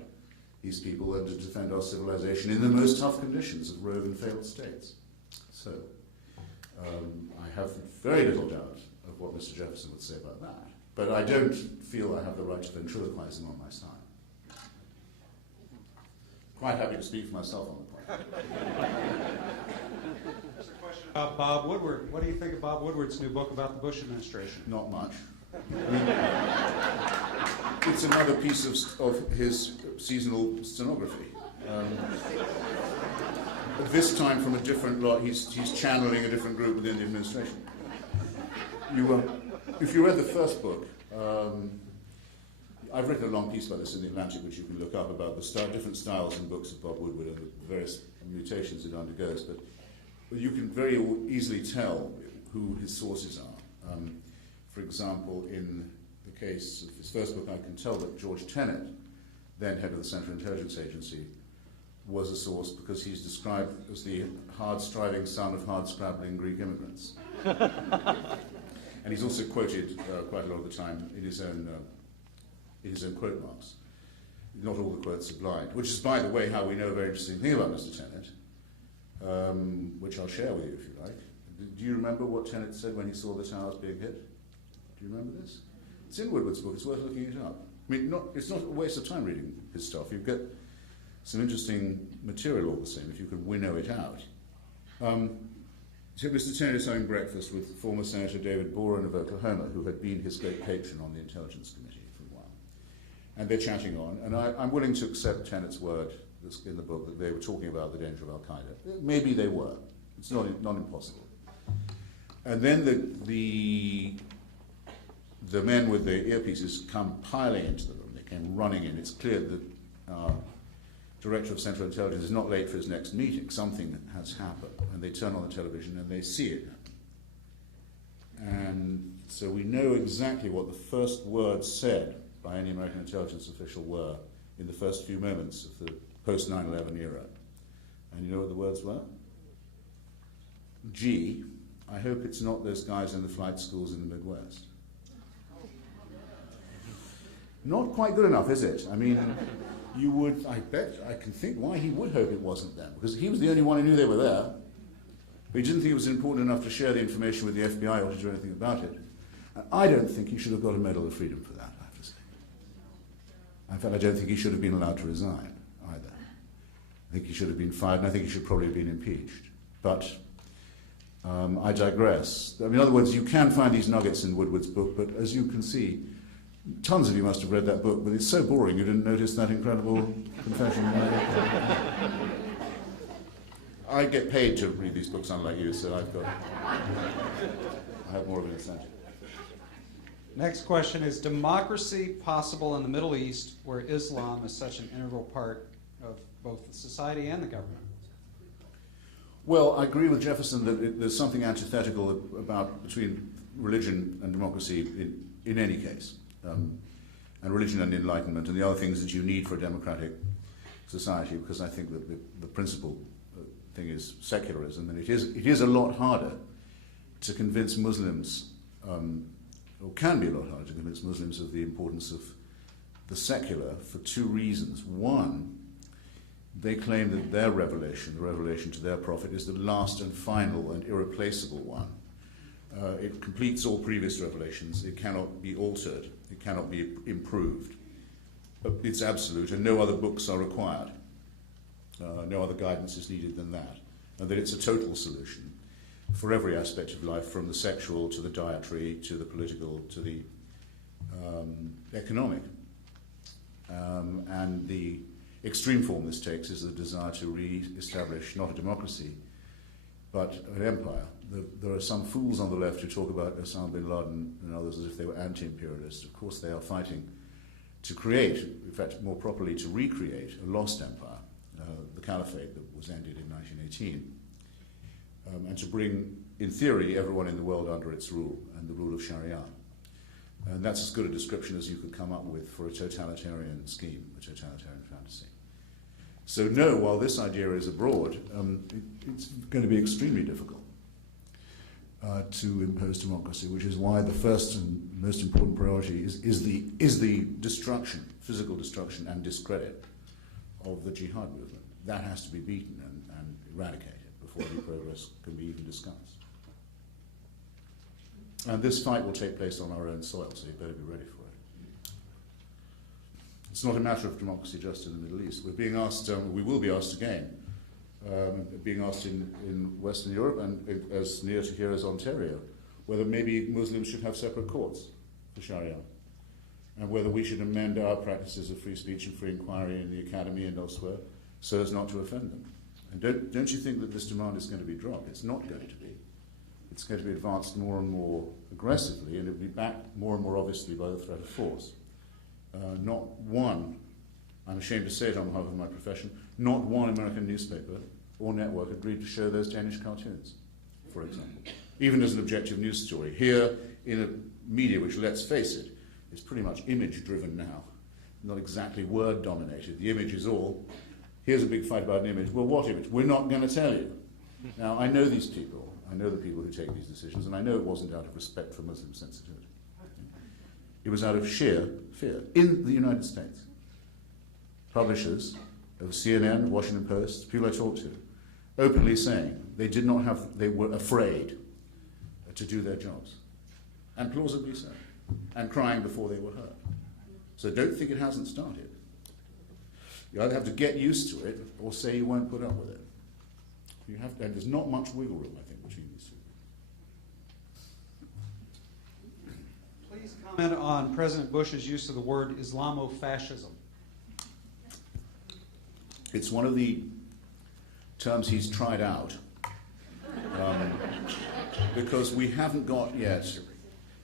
these people and to defend our civilization in the most tough conditions of rogue and failed states. So, I have very little doubt of what Mr. Jefferson would say about that. But I don't feel I have the right to ventriloquize him on my side. Quite happy to speak for myself on the point. There's a question about Bob Woodward. What do you think of Bob Woodward's new book about the Bush administration? Not much. I mean, it's another piece of his seasonal stenography. This time from a different lot, he's channeling a different group within the administration. If you read the first book, I've written a long piece about this in the Atlantic, which you can look up, about the different styles in books of Bob Woodward and the various mutations it undergoes. But you can very easily tell who his sources are. For example, in the case of his first book, I can tell that George Tenet, then head of the Central Intelligence Agency, was a source because he's described as the hard-striving son of hard-scrabbling Greek immigrants. And he's also quoted quite a lot of the time in his own quote marks. Not all the quotes are blind, which is, by the way, how we know a very interesting thing about Mr. Tenet, which I'll share with you if you like. Do you remember what Tenet said when he saw the towers being hit? Do you remember this? It's in Woodward's book. It's worth looking it up. I mean, it's not a waste of time reading his stuff. You get some interesting material all the same if you can winnow it out. So Mr. Tenet is having breakfast with former Senator David Boren of Oklahoma, who had been his great patron on the Intelligence Committee for a while. And they're chatting on, and I'm willing to accept Tenet's word that's in the book that they were talking about the danger of Al-Qaeda. Maybe they were. It's not impossible. And then the men with the earpieces come piling into the room. They came running in. It's clear that Director of Central Intelligence is not late for his next meeting. Something has happened. And they turn on the television and they see it happen. And so we know exactly what the first words said by any American intelligence official were in the first few moments of the post-9/11 era. And you know what the words were? Gee, I hope it's not those guys in the flight schools in the Midwest. Not quite good enough, is it? I mean, I can think why he would hope it wasn't them, because he was the only one who knew they were there. But he didn't think it was important enough to share the information with the FBI or to do anything about it. And I don't think he should have got a Medal of Freedom for that, I have to say. In fact, I don't think he should have been allowed to resign either. I think he should have been fired, and I think he should probably have been impeached. But I digress. I mean, in other words, you can find these nuggets in Woodward's book, but as you can see, tons of you must have read that book, but it's so boring you didn't notice that incredible confession. I get paid to read these books, unlike you, so I have more of an incentive. Next question is, democracy possible in the Middle East where Islam is such an integral part of both the society and the government? Well, I agree with Jefferson that there's something antithetical between religion and democracy in any case. And religion and enlightenment and the other things that you need for a democratic society, because I think that the principal thing is secularism, and it is a lot harder to convince Muslims, or can be a lot harder to convince Muslims of the importance of the secular for two reasons. One, they claim that their revelation, the revelation to their prophet, is the last and final and irreplaceable one. It completes all previous revelations. It cannot be altered. It cannot be improved. It's absolute, and no other books are required. No other guidance is needed than that. And that it's a total solution for every aspect of life, from the sexual to the dietary to the political to the economic. And the extreme form this takes is the desire to re-establish not a democracy, but an empire. There are some fools on the left who talk about Osama bin Laden and others as if they were anti-imperialists. Of course, they are fighting to create, in fact, more properly, to recreate a lost empire, the caliphate that was ended in 1918, and to bring, in theory, everyone in the world under its rule and the rule of Sharia. And that's as good a description as you could come up with for a totalitarian scheme, a totalitarian fantasy. So no, while this idea is abroad, it's going to be extremely difficult to impose democracy, which is why the first and most important priority is the destruction, physical destruction and discredit of the jihad movement. That has to be beaten and eradicated before any progress can be even discussed. And this fight will take place on our own soil, so you better be ready for it. It's not a matter of democracy just in the Middle East. We're being asked, we will be asked again, being asked in Western Europe and as near to here as Ontario, whether maybe Muslims should have separate courts for Sharia, and whether we should amend our practices of free speech and free inquiry in the academy and elsewhere so as not to offend them. And don't you think that this demand is going to be dropped? It's not going to be. It's going to be advanced more and more aggressively, and it will be backed more and more obviously by the threat of force. Not one, I'm ashamed to say it on behalf of my profession, not one American newspaper or network agreed to show those Danish cartoons, for example, even as an objective news story. Here, in a media which, let's face it, is pretty much image-driven now, not exactly word-dominated. The image is all, here's a big fight about an image. Well, what image? We're not going to tell you. Now, I know these people. I know the people who take these decisions, and I know it wasn't out of respect for Muslim sensitivity. It was out of sheer fear. In the United States, publishers of CNN, Washington Post, people I talked to, openly saying they were afraid to do their jobs, and plausibly so, and crying before they were heard. So don't think it hasn't started. You either have to get used to it or say you won't put up with it. You have to, and there's not much wiggle room, I think, between these two. Please comment on President Bush's use of the word Islamofascism. It's one of the terms he's tried out because we haven't got yet,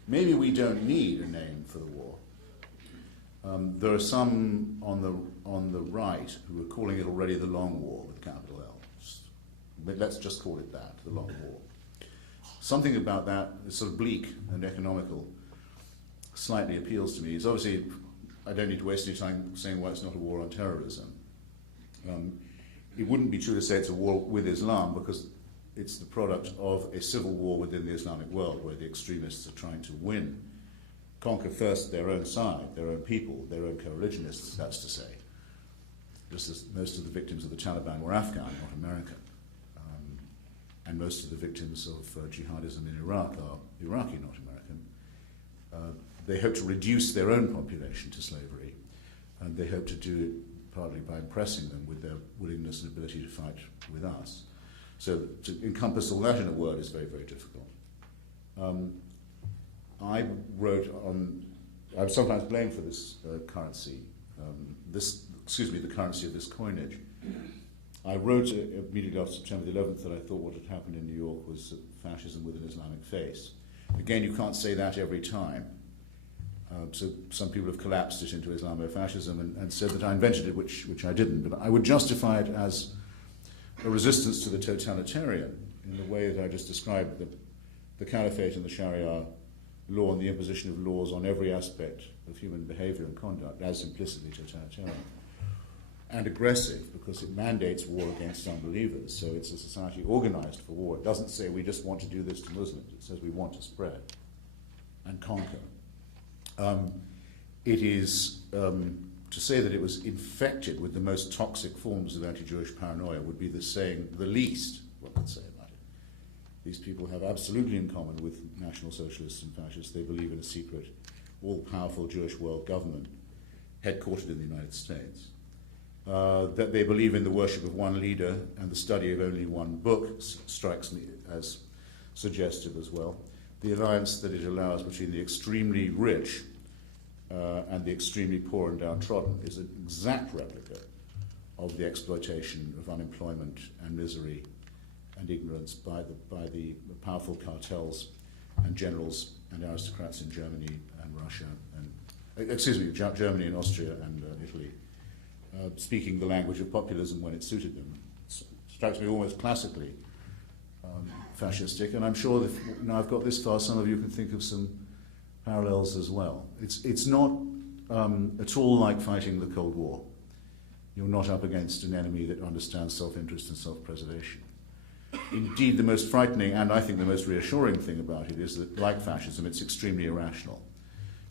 maybe we don't need a name for the war. There are some on the right who are calling it already the Long War with capital L. But let's just call it that, the Long War. Something about that is sort of bleak and economical slightly appeals to me. It's obviously, I don't need to waste any time saying why it's not a war on terrorism. It wouldn't be true to say it's a war with Islam because it's the product of a civil war within the Islamic world where the extremists are trying to conquer first their own side, their own people, their own co-religionists, that's to say. Just as most of the victims of the Taliban were Afghan, not American. And most of the victims of jihadism in Iraq are Iraqi, not American. They hope to reduce their own population to slavery, and they hope to do it partly by impressing them with their willingness and ability to fight with us. So to encompass all that in a word is very, very difficult. I wrote on, I'm sometimes blamed for this currency, the currency of this coinage. I wrote immediately after September the 11th that I thought what had happened in New York was fascism with an Islamic face. Again, you can't say that every time. So some people have collapsed it into Islamofascism and said that I invented it, which I didn't. But I would justify it as a resistance to the totalitarian in the way that I just described, the caliphate and the Sharia law and the imposition of laws on every aspect of human behavior and conduct as implicitly totalitarian. And aggressive because it mandates war against unbelievers. So it's a society organized for war. It doesn't say we just want to do this to Muslims. It says we want to spread and conquer. It is to say that it was infected with the most toxic forms of anti-Jewish paranoia would be the least one could say about it. These people have absolutely in common with National Socialists and Fascists. They believe in a secret, all-powerful Jewish world government headquartered in the United States. That they believe in the worship of one leader and the study of only one book strikes me as suggestive as well. The alliance that it allows between the extremely rich and the extremely poor and downtrodden is an exact replica of the exploitation of unemployment and misery and ignorance by the powerful cartels and generals and aristocrats in Germany and Russia and, Germany and Austria and Italy. Speaking the language of populism when it suited them, strikes me almost classically fascistic, and I'm sure that now I've got this far, some of you can think of some parallels as well. It's not at all like fighting the Cold War. You're not up against an enemy that understands self-interest and self-preservation. Indeed, the most frightening and I think the most reassuring thing about it is that, like fascism, it's extremely irrational.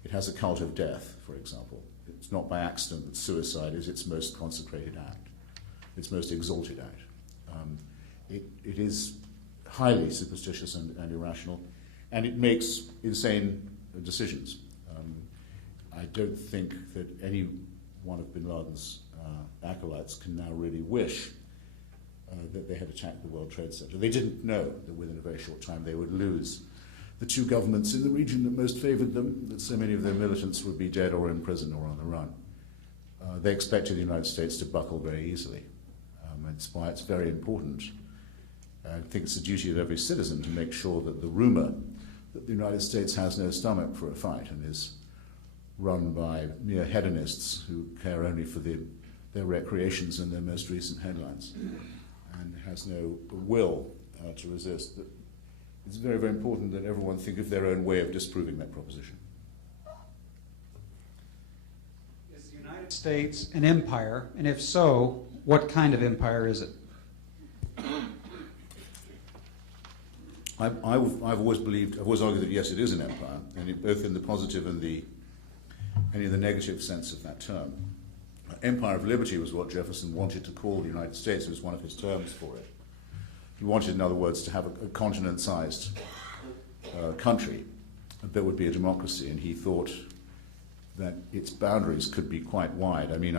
It has a cult of death, for example. It's not by accident that suicide is its most consecrated act, its most exalted act. It is highly superstitious and irrational, and it makes insane decisions. I don't think that any one of bin Laden's acolytes can now really wish that they had attacked the World Trade Center. They didn't know that within a very short time they would lose the two governments in the region that most favored them, that so many of their militants would be dead or in prison or on the run. They expected the United States to buckle very easily. That's why it's very important. I think it's the duty of every citizen to make sure that the rumor that the United States has no stomach for a fight and is run by mere hedonists who care only for their recreations and their most recent headlines and has no will to resist. It's very, very important that everyone think of their own way of disproving that proposition. Is the United States an empire? And if so, what kind of empire is it? I've always argued that yes, it is an empire, and both in the positive and the negative sense of that term. Empire of liberty was what Jefferson wanted to call the United States. It was one of his terms for it. He wanted, in other words, to have a continent-sized country that would be a democracy, and he thought that its boundaries could be quite wide. I mean,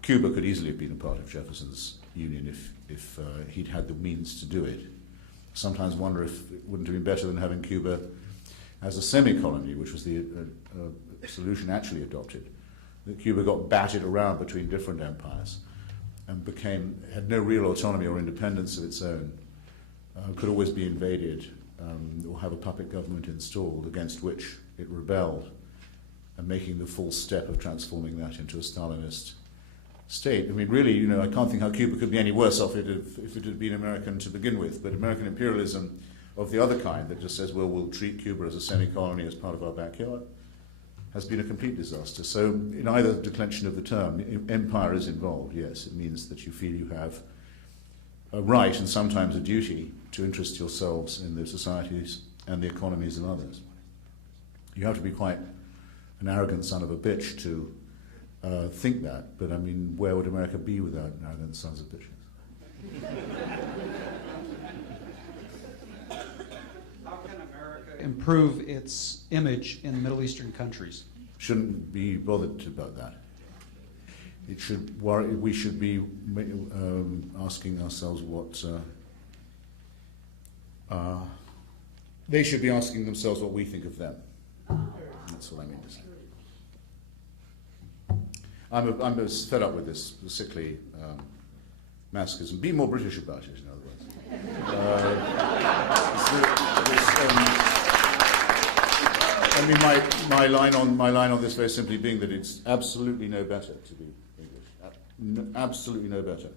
Cuba could easily have been a part of Jefferson's union if he'd had the means to do it. Sometimes wonder if it wouldn't have been better than having Cuba as a semi-colony, which was the solution actually adopted. That Cuba got batted around between different empires and had no real autonomy or independence of its own, could always be invaded or have a puppet government installed against which it rebelled, and making the full step of transforming that into a Stalinist state. I mean, really, I can't think how Cuba could be any worse off if it had been American to begin with, but American imperialism of the other kind that just says, well, we'll treat Cuba as a semi-colony as part of our backyard, has been a complete disaster. So in either declension of the term, empire is involved, yes. It means that you feel you have a right and sometimes a duty to interest yourselves in the societies and the economies of others. You have to be quite an arrogant son of a bitch to think that, but I mean, where would America be without arrogant sons of bitches? How can America improve its image in the Middle Eastern countries? Shouldn't be bothered about that. It should worry. We should be asking ourselves what they should be asking themselves what we think of them. That's what I mean to say. I'm as fed up with this sickly masochism. Be more British about it, in other words. I mean, my line on this very simply being that it's absolutely no better to be English. Absolutely no better.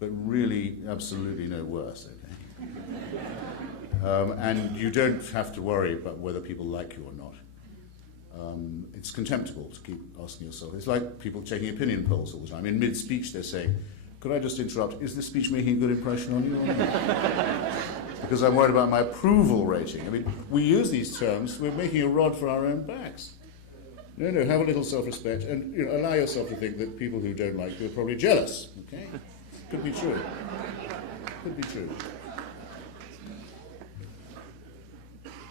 But really absolutely no worse, okay? And you don't have to worry about whether people like you or not. It's contemptible to keep asking yourself. It's like people taking opinion polls all the time. In mid-speech they're saying, could I just interrupt, is this speech making a good impression on you or not? Because I'm worried about my approval rating. I mean, we use these terms, we're making a rod for our own backs. No, have a little self-respect and allow yourself to think that people who don't like you are probably jealous, okay? Could be true. Could be true.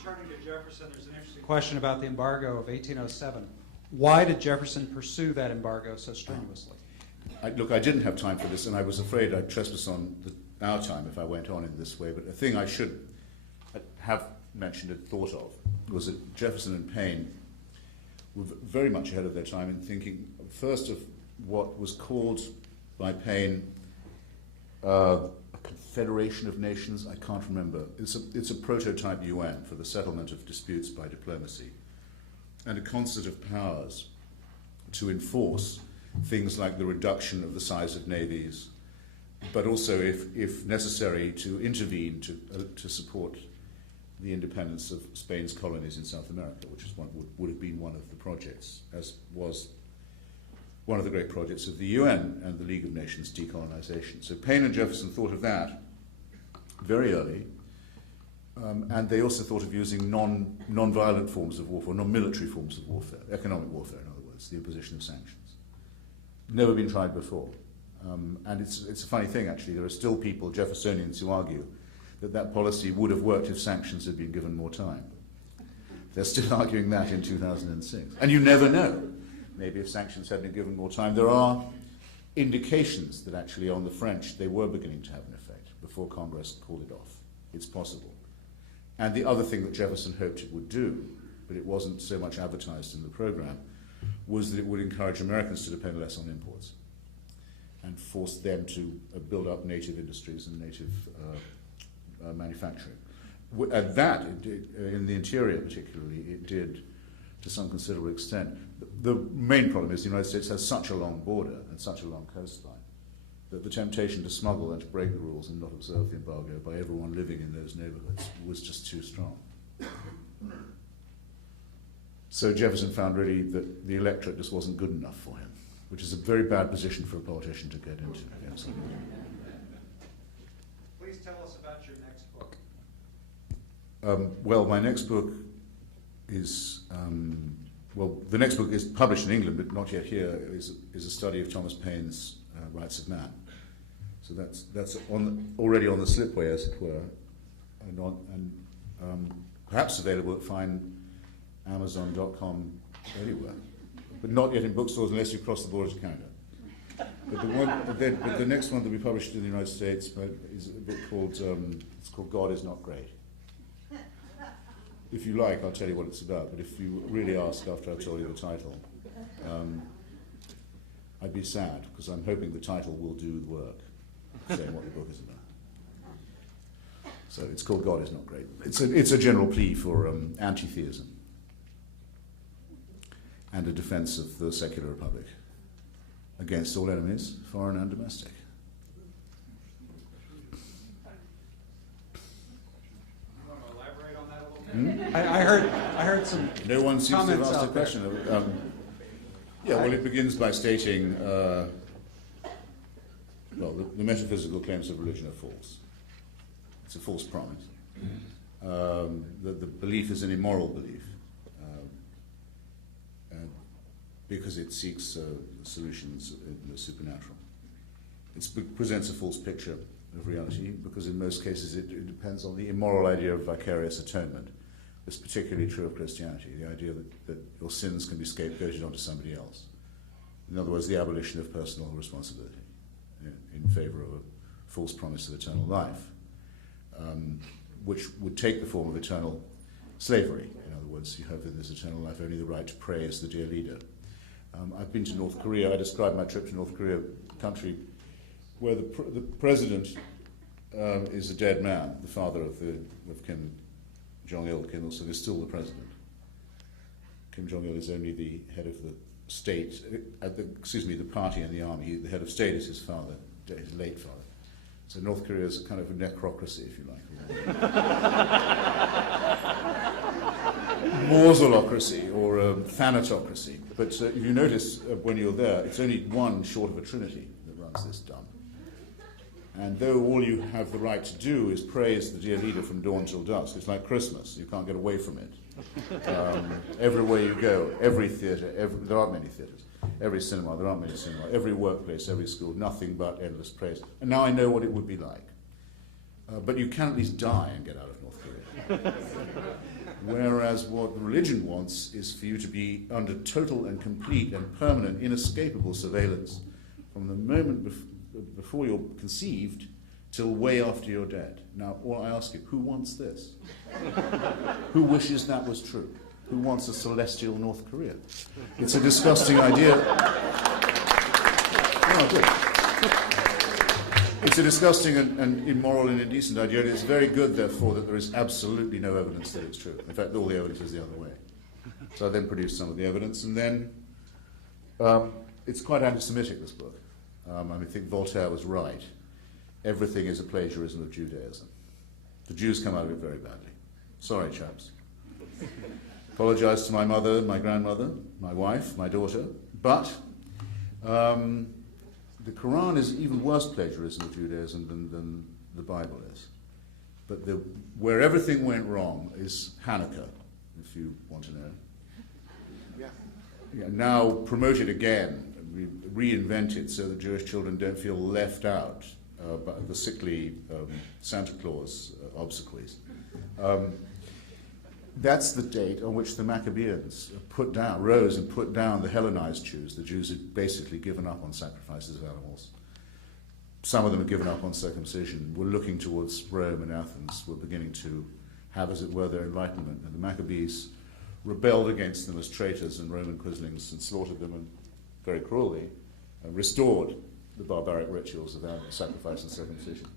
Turning to Jefferson, there's an interesting question about the embargo of 1807. Why did Jefferson pursue that embargo so strenuously? Look, I didn't have time for this, and I was afraid I'd trespass on our time if I went on in this way, but a thing I should have mentioned and thought of was that Jefferson and Paine were very much ahead of their time in thinking first of what was called by Paine a confederation of nations. I can't remember. It's a prototype UN for the settlement of disputes by diplomacy, and a concert of powers to enforce things like the reduction of the size of navies but also, if necessary, to intervene to support the independence of Spain's colonies in South America, which is would have been one of the projects, as was one of the great projects of the UN and the League of Nations decolonization. So Paine and Jefferson thought of that very early, and they also thought of using non-violent forms of warfare, non-military forms of warfare, economic warfare, in other words, the imposition of sanctions. Never been tried before. And it's a funny thing, actually. There are still people, Jeffersonians, who argue that policy would have worked if sanctions had been given more time. They're still arguing that in 2006. And you never know. Maybe if sanctions had been given more time. There are indications that actually on the French they were beginning to have an effect before Congress called it off. It's possible. And the other thing that Jefferson hoped it would do, but it wasn't so much advertised in the program, was that it would encourage Americans to depend less on imports and force them to build up native industries and native manufacturing. And that, in the interior particularly, it did to some considerable extent. The main problem is the United States has such a long border and such a long coastline that the temptation to smuggle and to break the rules and not observe the embargo by everyone living in those neighborhoods was just too strong. So Jefferson found really that the electorate just wasn't good enough for him, which is a very bad position for a politician to get into. Yes. Please tell us about your next book. Well, my next book is, the next book is published in England, but not yet here, is a study of Thomas Paine's Rights of Man. So that's already on the slipway, as it were, and perhaps available at fine Amazon.com anywhere, but not yet in bookstores unless you cross the border to Canada. But the next one that we published in the United States is a book called God Is Not Great. If you like, I'll tell you what it's about, but if you really ask after I've told you the title, I'd be sad, because I'm hoping the title will do the work, saying what the book is about. So it's called God Is Not Great. It's a general plea for anti-theism and a defense of the secular republic against all enemies, foreign and domestic. You want to elaborate on that a little bit? I heard some. No one seems to have comments asked a out there. question. Well, it begins by stating, the metaphysical claims of religion are false. It's a false promise. The belief is an immoral belief because it seeks solutions in the supernatural. It presents a false picture of reality because in most cases it depends on the immoral idea of vicarious atonement. It's particularly true of Christianity, the idea that your sins can be scapegoated onto somebody else. In other words, the abolition of personal responsibility in favor of a false promise of eternal life, which would take the form of eternal slavery. In other words, you have in this eternal life only the right to pray as the dear leader. I've been to North Korea. I described my trip to North Korea, a country where the president is a dead man, the father of Kim Jong-il. Kim Il-sung is still the president. Kim Jong-il is only the head of the state, the party and the army. The head of state is his father, his late father. So North Korea is a kind of a necrocracy, if you like. Mausolocracy or thanatocracy. But if you notice when you're there, it's only one short of a trinity that runs this dump. And though all you have the right to do is praise the dear leader from dawn till dusk, it's like Christmas. You can't get away from it. Everywhere you go, every theatre, there aren't many theatres, every cinema, there aren't many cinemas, every workplace, every school, nothing but endless praise. And now I know what it would be like. But you can at least die and get out of North Korea. Whereas what religion wants is for you to be under total and complete and permanent, inescapable surveillance from the moment before you're conceived till way after you're dead. Now, I ask you, who wants this? Who wishes that was true? Who wants a celestial North Korea? It's a disgusting idea. Oh, good. It's a disgusting and immoral and indecent idea. It's very good, therefore, that there is absolutely no evidence that it's true. In fact, all the evidence is the other way. So I then produced some of the evidence, and then it's quite anti-Semitic, this book. I think Voltaire was right everything is a plagiarism of Judaism. The Jews come out of it very badly. Sorry, chaps. Apologize to my mother, my grandmother, my wife, my daughter. But the Quran is even worse plagiarism of Judaism than the Bible is. But where everything went wrong is Hanukkah, if you want to know. Yeah, now promoted again, reinvented so that Jewish children don't feel left out by the sickly Santa Claus obsequies. That's the date on which the Maccabeans rose and put down the Hellenized Jews. The Jews had basically given up on sacrifices of animals. Some of them had given up on circumcision, were looking towards Rome and Athens, were beginning to have, as it were, their enlightenment. And the Maccabees rebelled against them as traitors and Roman quislings and slaughtered them, and very cruelly restored the barbaric rituals of sacrifice and circumcision.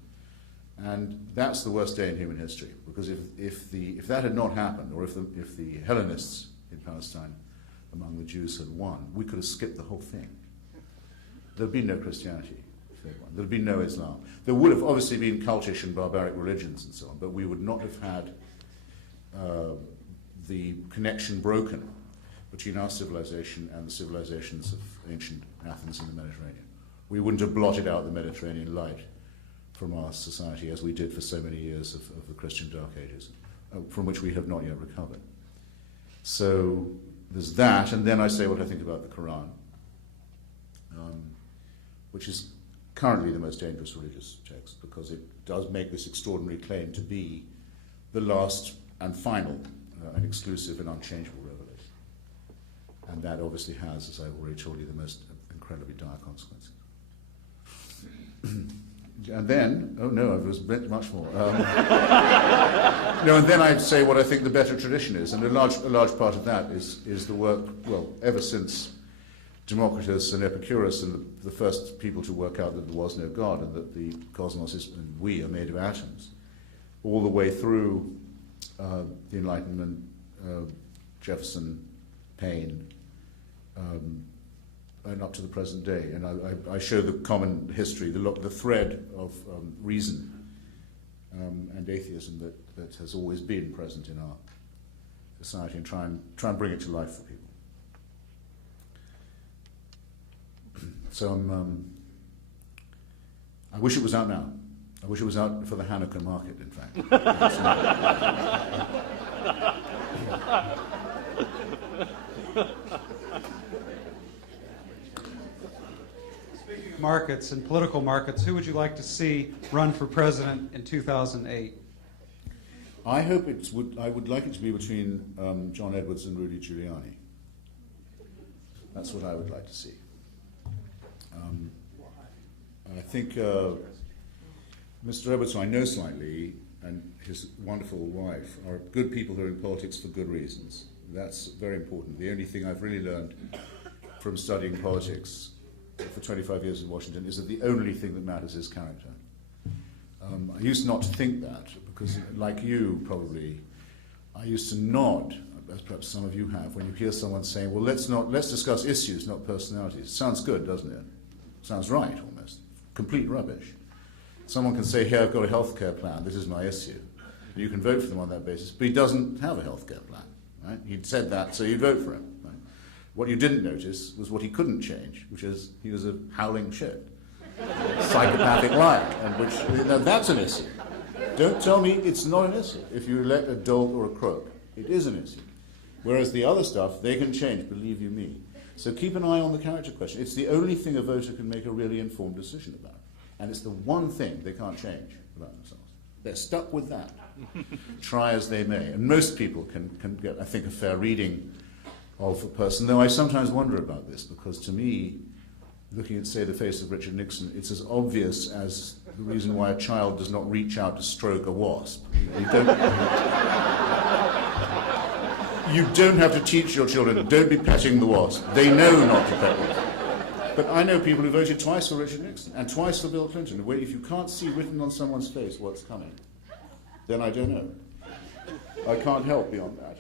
And that's the worst day in human history, because if that had not happened, or if the Hellenists in Palestine among the Jews had won, we could have skipped the whole thing. There'd be no Christianity if they'd won. There'd be no Islam. There would have obviously been cultish and barbaric religions and so on, but we would not have had the connection broken between our civilization and the civilizations of ancient Athens and the Mediterranean. We wouldn't have blotted out the Mediterranean light from our society as we did for so many years of the Christian Dark Ages, from which we have not yet recovered. So there's that, and then I say what I think about the Quran, which is currently the most dangerous religious text because it does make this extraordinary claim to be the last and final and exclusive and unchangeable revelation. And that obviously has, as I've already told you, the most incredibly dire consequences. And then, oh no, it was much more. And then I'd say what I think the better tradition is, and a large part of that is the work, well, ever since Democritus and Epicurus and the first people to work out that there was no God and that the cosmos is, and we are made of atoms, all the way through the Enlightenment, Jefferson, Paine, and up to the present day. And I show the common history, the thread of reason and atheism that has always been present in our society, and try and bring it to life for people. So I wish it was out now. I wish it was out for the Hanukkah market, in fact. Speaking of markets and political markets, who would you like to see run for president in 2008? I would like it to be between John Edwards and Rudy Giuliani. That's what I would like to see. I think Mr. Edwards, who I know slightly, and his wonderful wife are good people who are in politics for good reasons. That's very important. The only thing I've really learned from studying politics for 25 years in Washington is that the only thing that matters is character. I used not to think that, because like you probably, I used to nod, as perhaps some of you have, when you hear someone saying, well, let's discuss issues, not personalities. It sounds good, doesn't it? Sounds right, almost. Complete rubbish. Someone can say, here, I've got a healthcare plan, this is my issue. And you can vote for them on that basis, but he doesn't have a healthcare plan. Right? He'd said that, so you'd vote for him. Right? What you didn't notice was what he couldn't change, which is he was a howling shit. Psychopathic liar, and that's an issue. Don't tell me it's not an issue. If you elect a dolt or a crook, it is an issue. Whereas the other stuff, they can change, believe you me. So keep an eye on the character question. It's the only thing a voter can make a really informed decision about. And it's the one thing they can't change about themselves. They're stuck with that, try as they may. And most people can get, I think, a fair reading of a person, though I sometimes wonder about this, because to me, looking at, say, the face of Richard Nixon, it's as obvious as the reason why a child does not reach out to stroke a wasp. You don't have to teach your children, don't be petting the wasp. They know not to pet them. But I know people who voted twice for Richard Nixon and twice for Bill Clinton, where if you can't see written on someone's face what's coming, then I don't know. I can't help beyond that.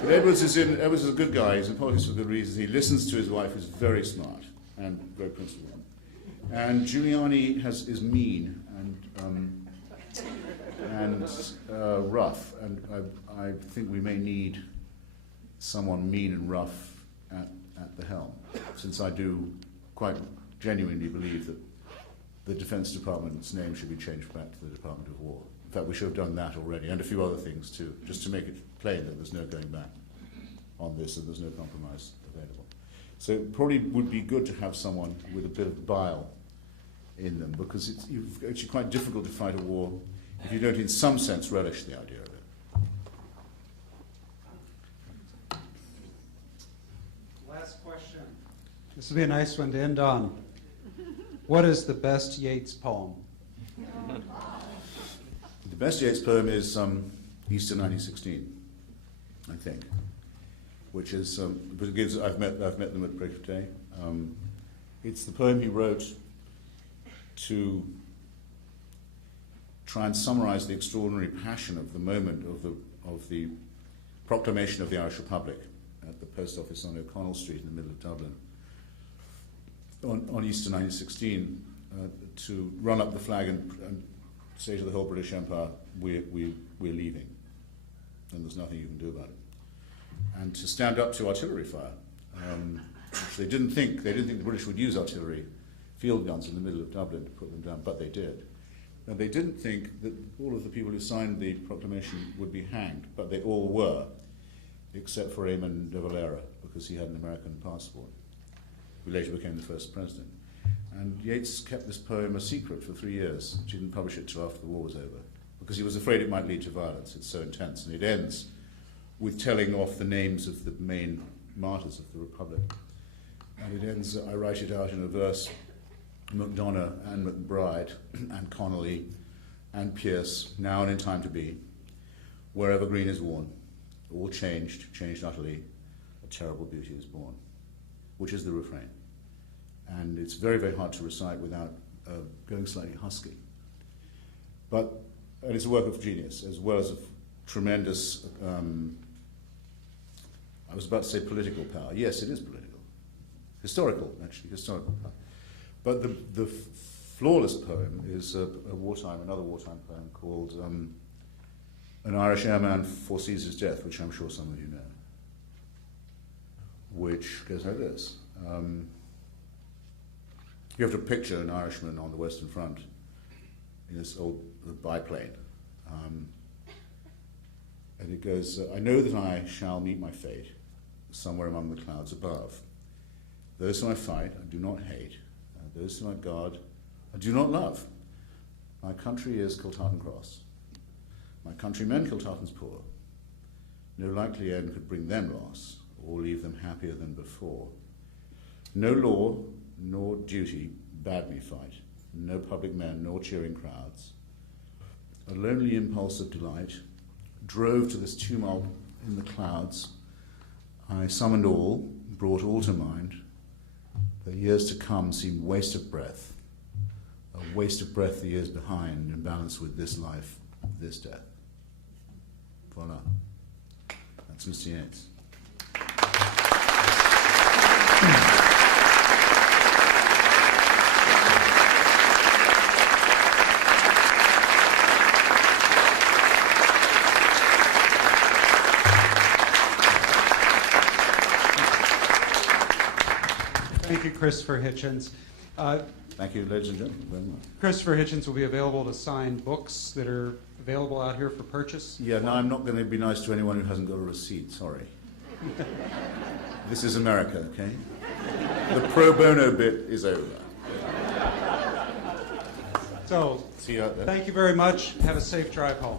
But Edwards is a good guy, he's in politics for good reasons. He listens to his wife, who's very smart and very principled. And Giuliani is mean and and rough. And I think we may need someone mean and rough at the helm, since I do quite genuinely believe that the Defense Department's name should be changed back to the Department of War. In fact, we should have done that already, and a few other things too, just to make it plain that there's no going back on this and there's no compromise available. So it probably would be good to have someone with a bit of bile in them, because it's actually quite difficult to fight a war if you don't in some sense relish the idea of it. Last question. This will be a nice one to end on. What is the best Yeats poem? The best Yeats poem is Easter 1916, I think, which is because it gives. I've met them at break of day. It's the poem he wrote to try and summarize the extraordinary passion of the moment of the proclamation of the Irish Republic at the post office on O'Connell Street in the middle of Dublin on Easter 1916, to run up the flag and say to the whole British Empire, we're leaving, and there's nothing you can do about it, and to stand up to artillery fire, which they didn't think the British would use artillery, field guns in the middle of Dublin to put them down, but they did. And they didn't think that all of the people who signed the proclamation would be hanged, but they all were, except for Eamon de Valera, because he had an American passport, who later became the first president. And Yeats kept this poem a secret for 3 years. He didn't publish it till after the war was over, because he was afraid it might lead to violence. It's so intense. And it ends with telling off the names of the main martyrs of the Republic. And it ends, I write it out in a verse, Macdonough and McBride and Connolly and Pierce, now and in time to be, wherever green is worn, all changed utterly, a terrible beauty is born, which is the refrain. And it's very, very hard to recite without going slightly husky. And it's a work of genius, as well as of tremendous, I was about to say political power. Yes, it is political. Historical power. But the flawless poem is another wartime poem called An Irish Airman Foresees His Death, which I'm sure some of you know, which goes like this. You have to picture an Irishman on the Western Front in this old biplane. And it goes, I know that I shall meet my fate somewhere among the clouds above. Those whom I fight, I do not hate. Those whom I guard, I do not love. My country is Kiltartan Cross. My countrymen Kiltartan's poor. No likely end could bring them loss, or leave them happier than before. No law nor duty bade me fight, no public men nor cheering crowds. A lonely impulse of delight drove to this tumult in the clouds. I summoned all, brought all to mind. The years to come seemed waste of breath, a waste of breath the years behind, in balance with this life, this death. Voila. That's Mr. Yeats. Thank you, Christopher Hitchens. Thank you, ladies and gentlemen, very much. Christopher Hitchens will be available to sign books that are available out here for purchase. Yeah, no, I'm not going to be nice to anyone who hasn't got a receipt, sorry. This is America, okay? The pro bono bit is over. So, see you out there. Thank you very much. Have a safe drive home.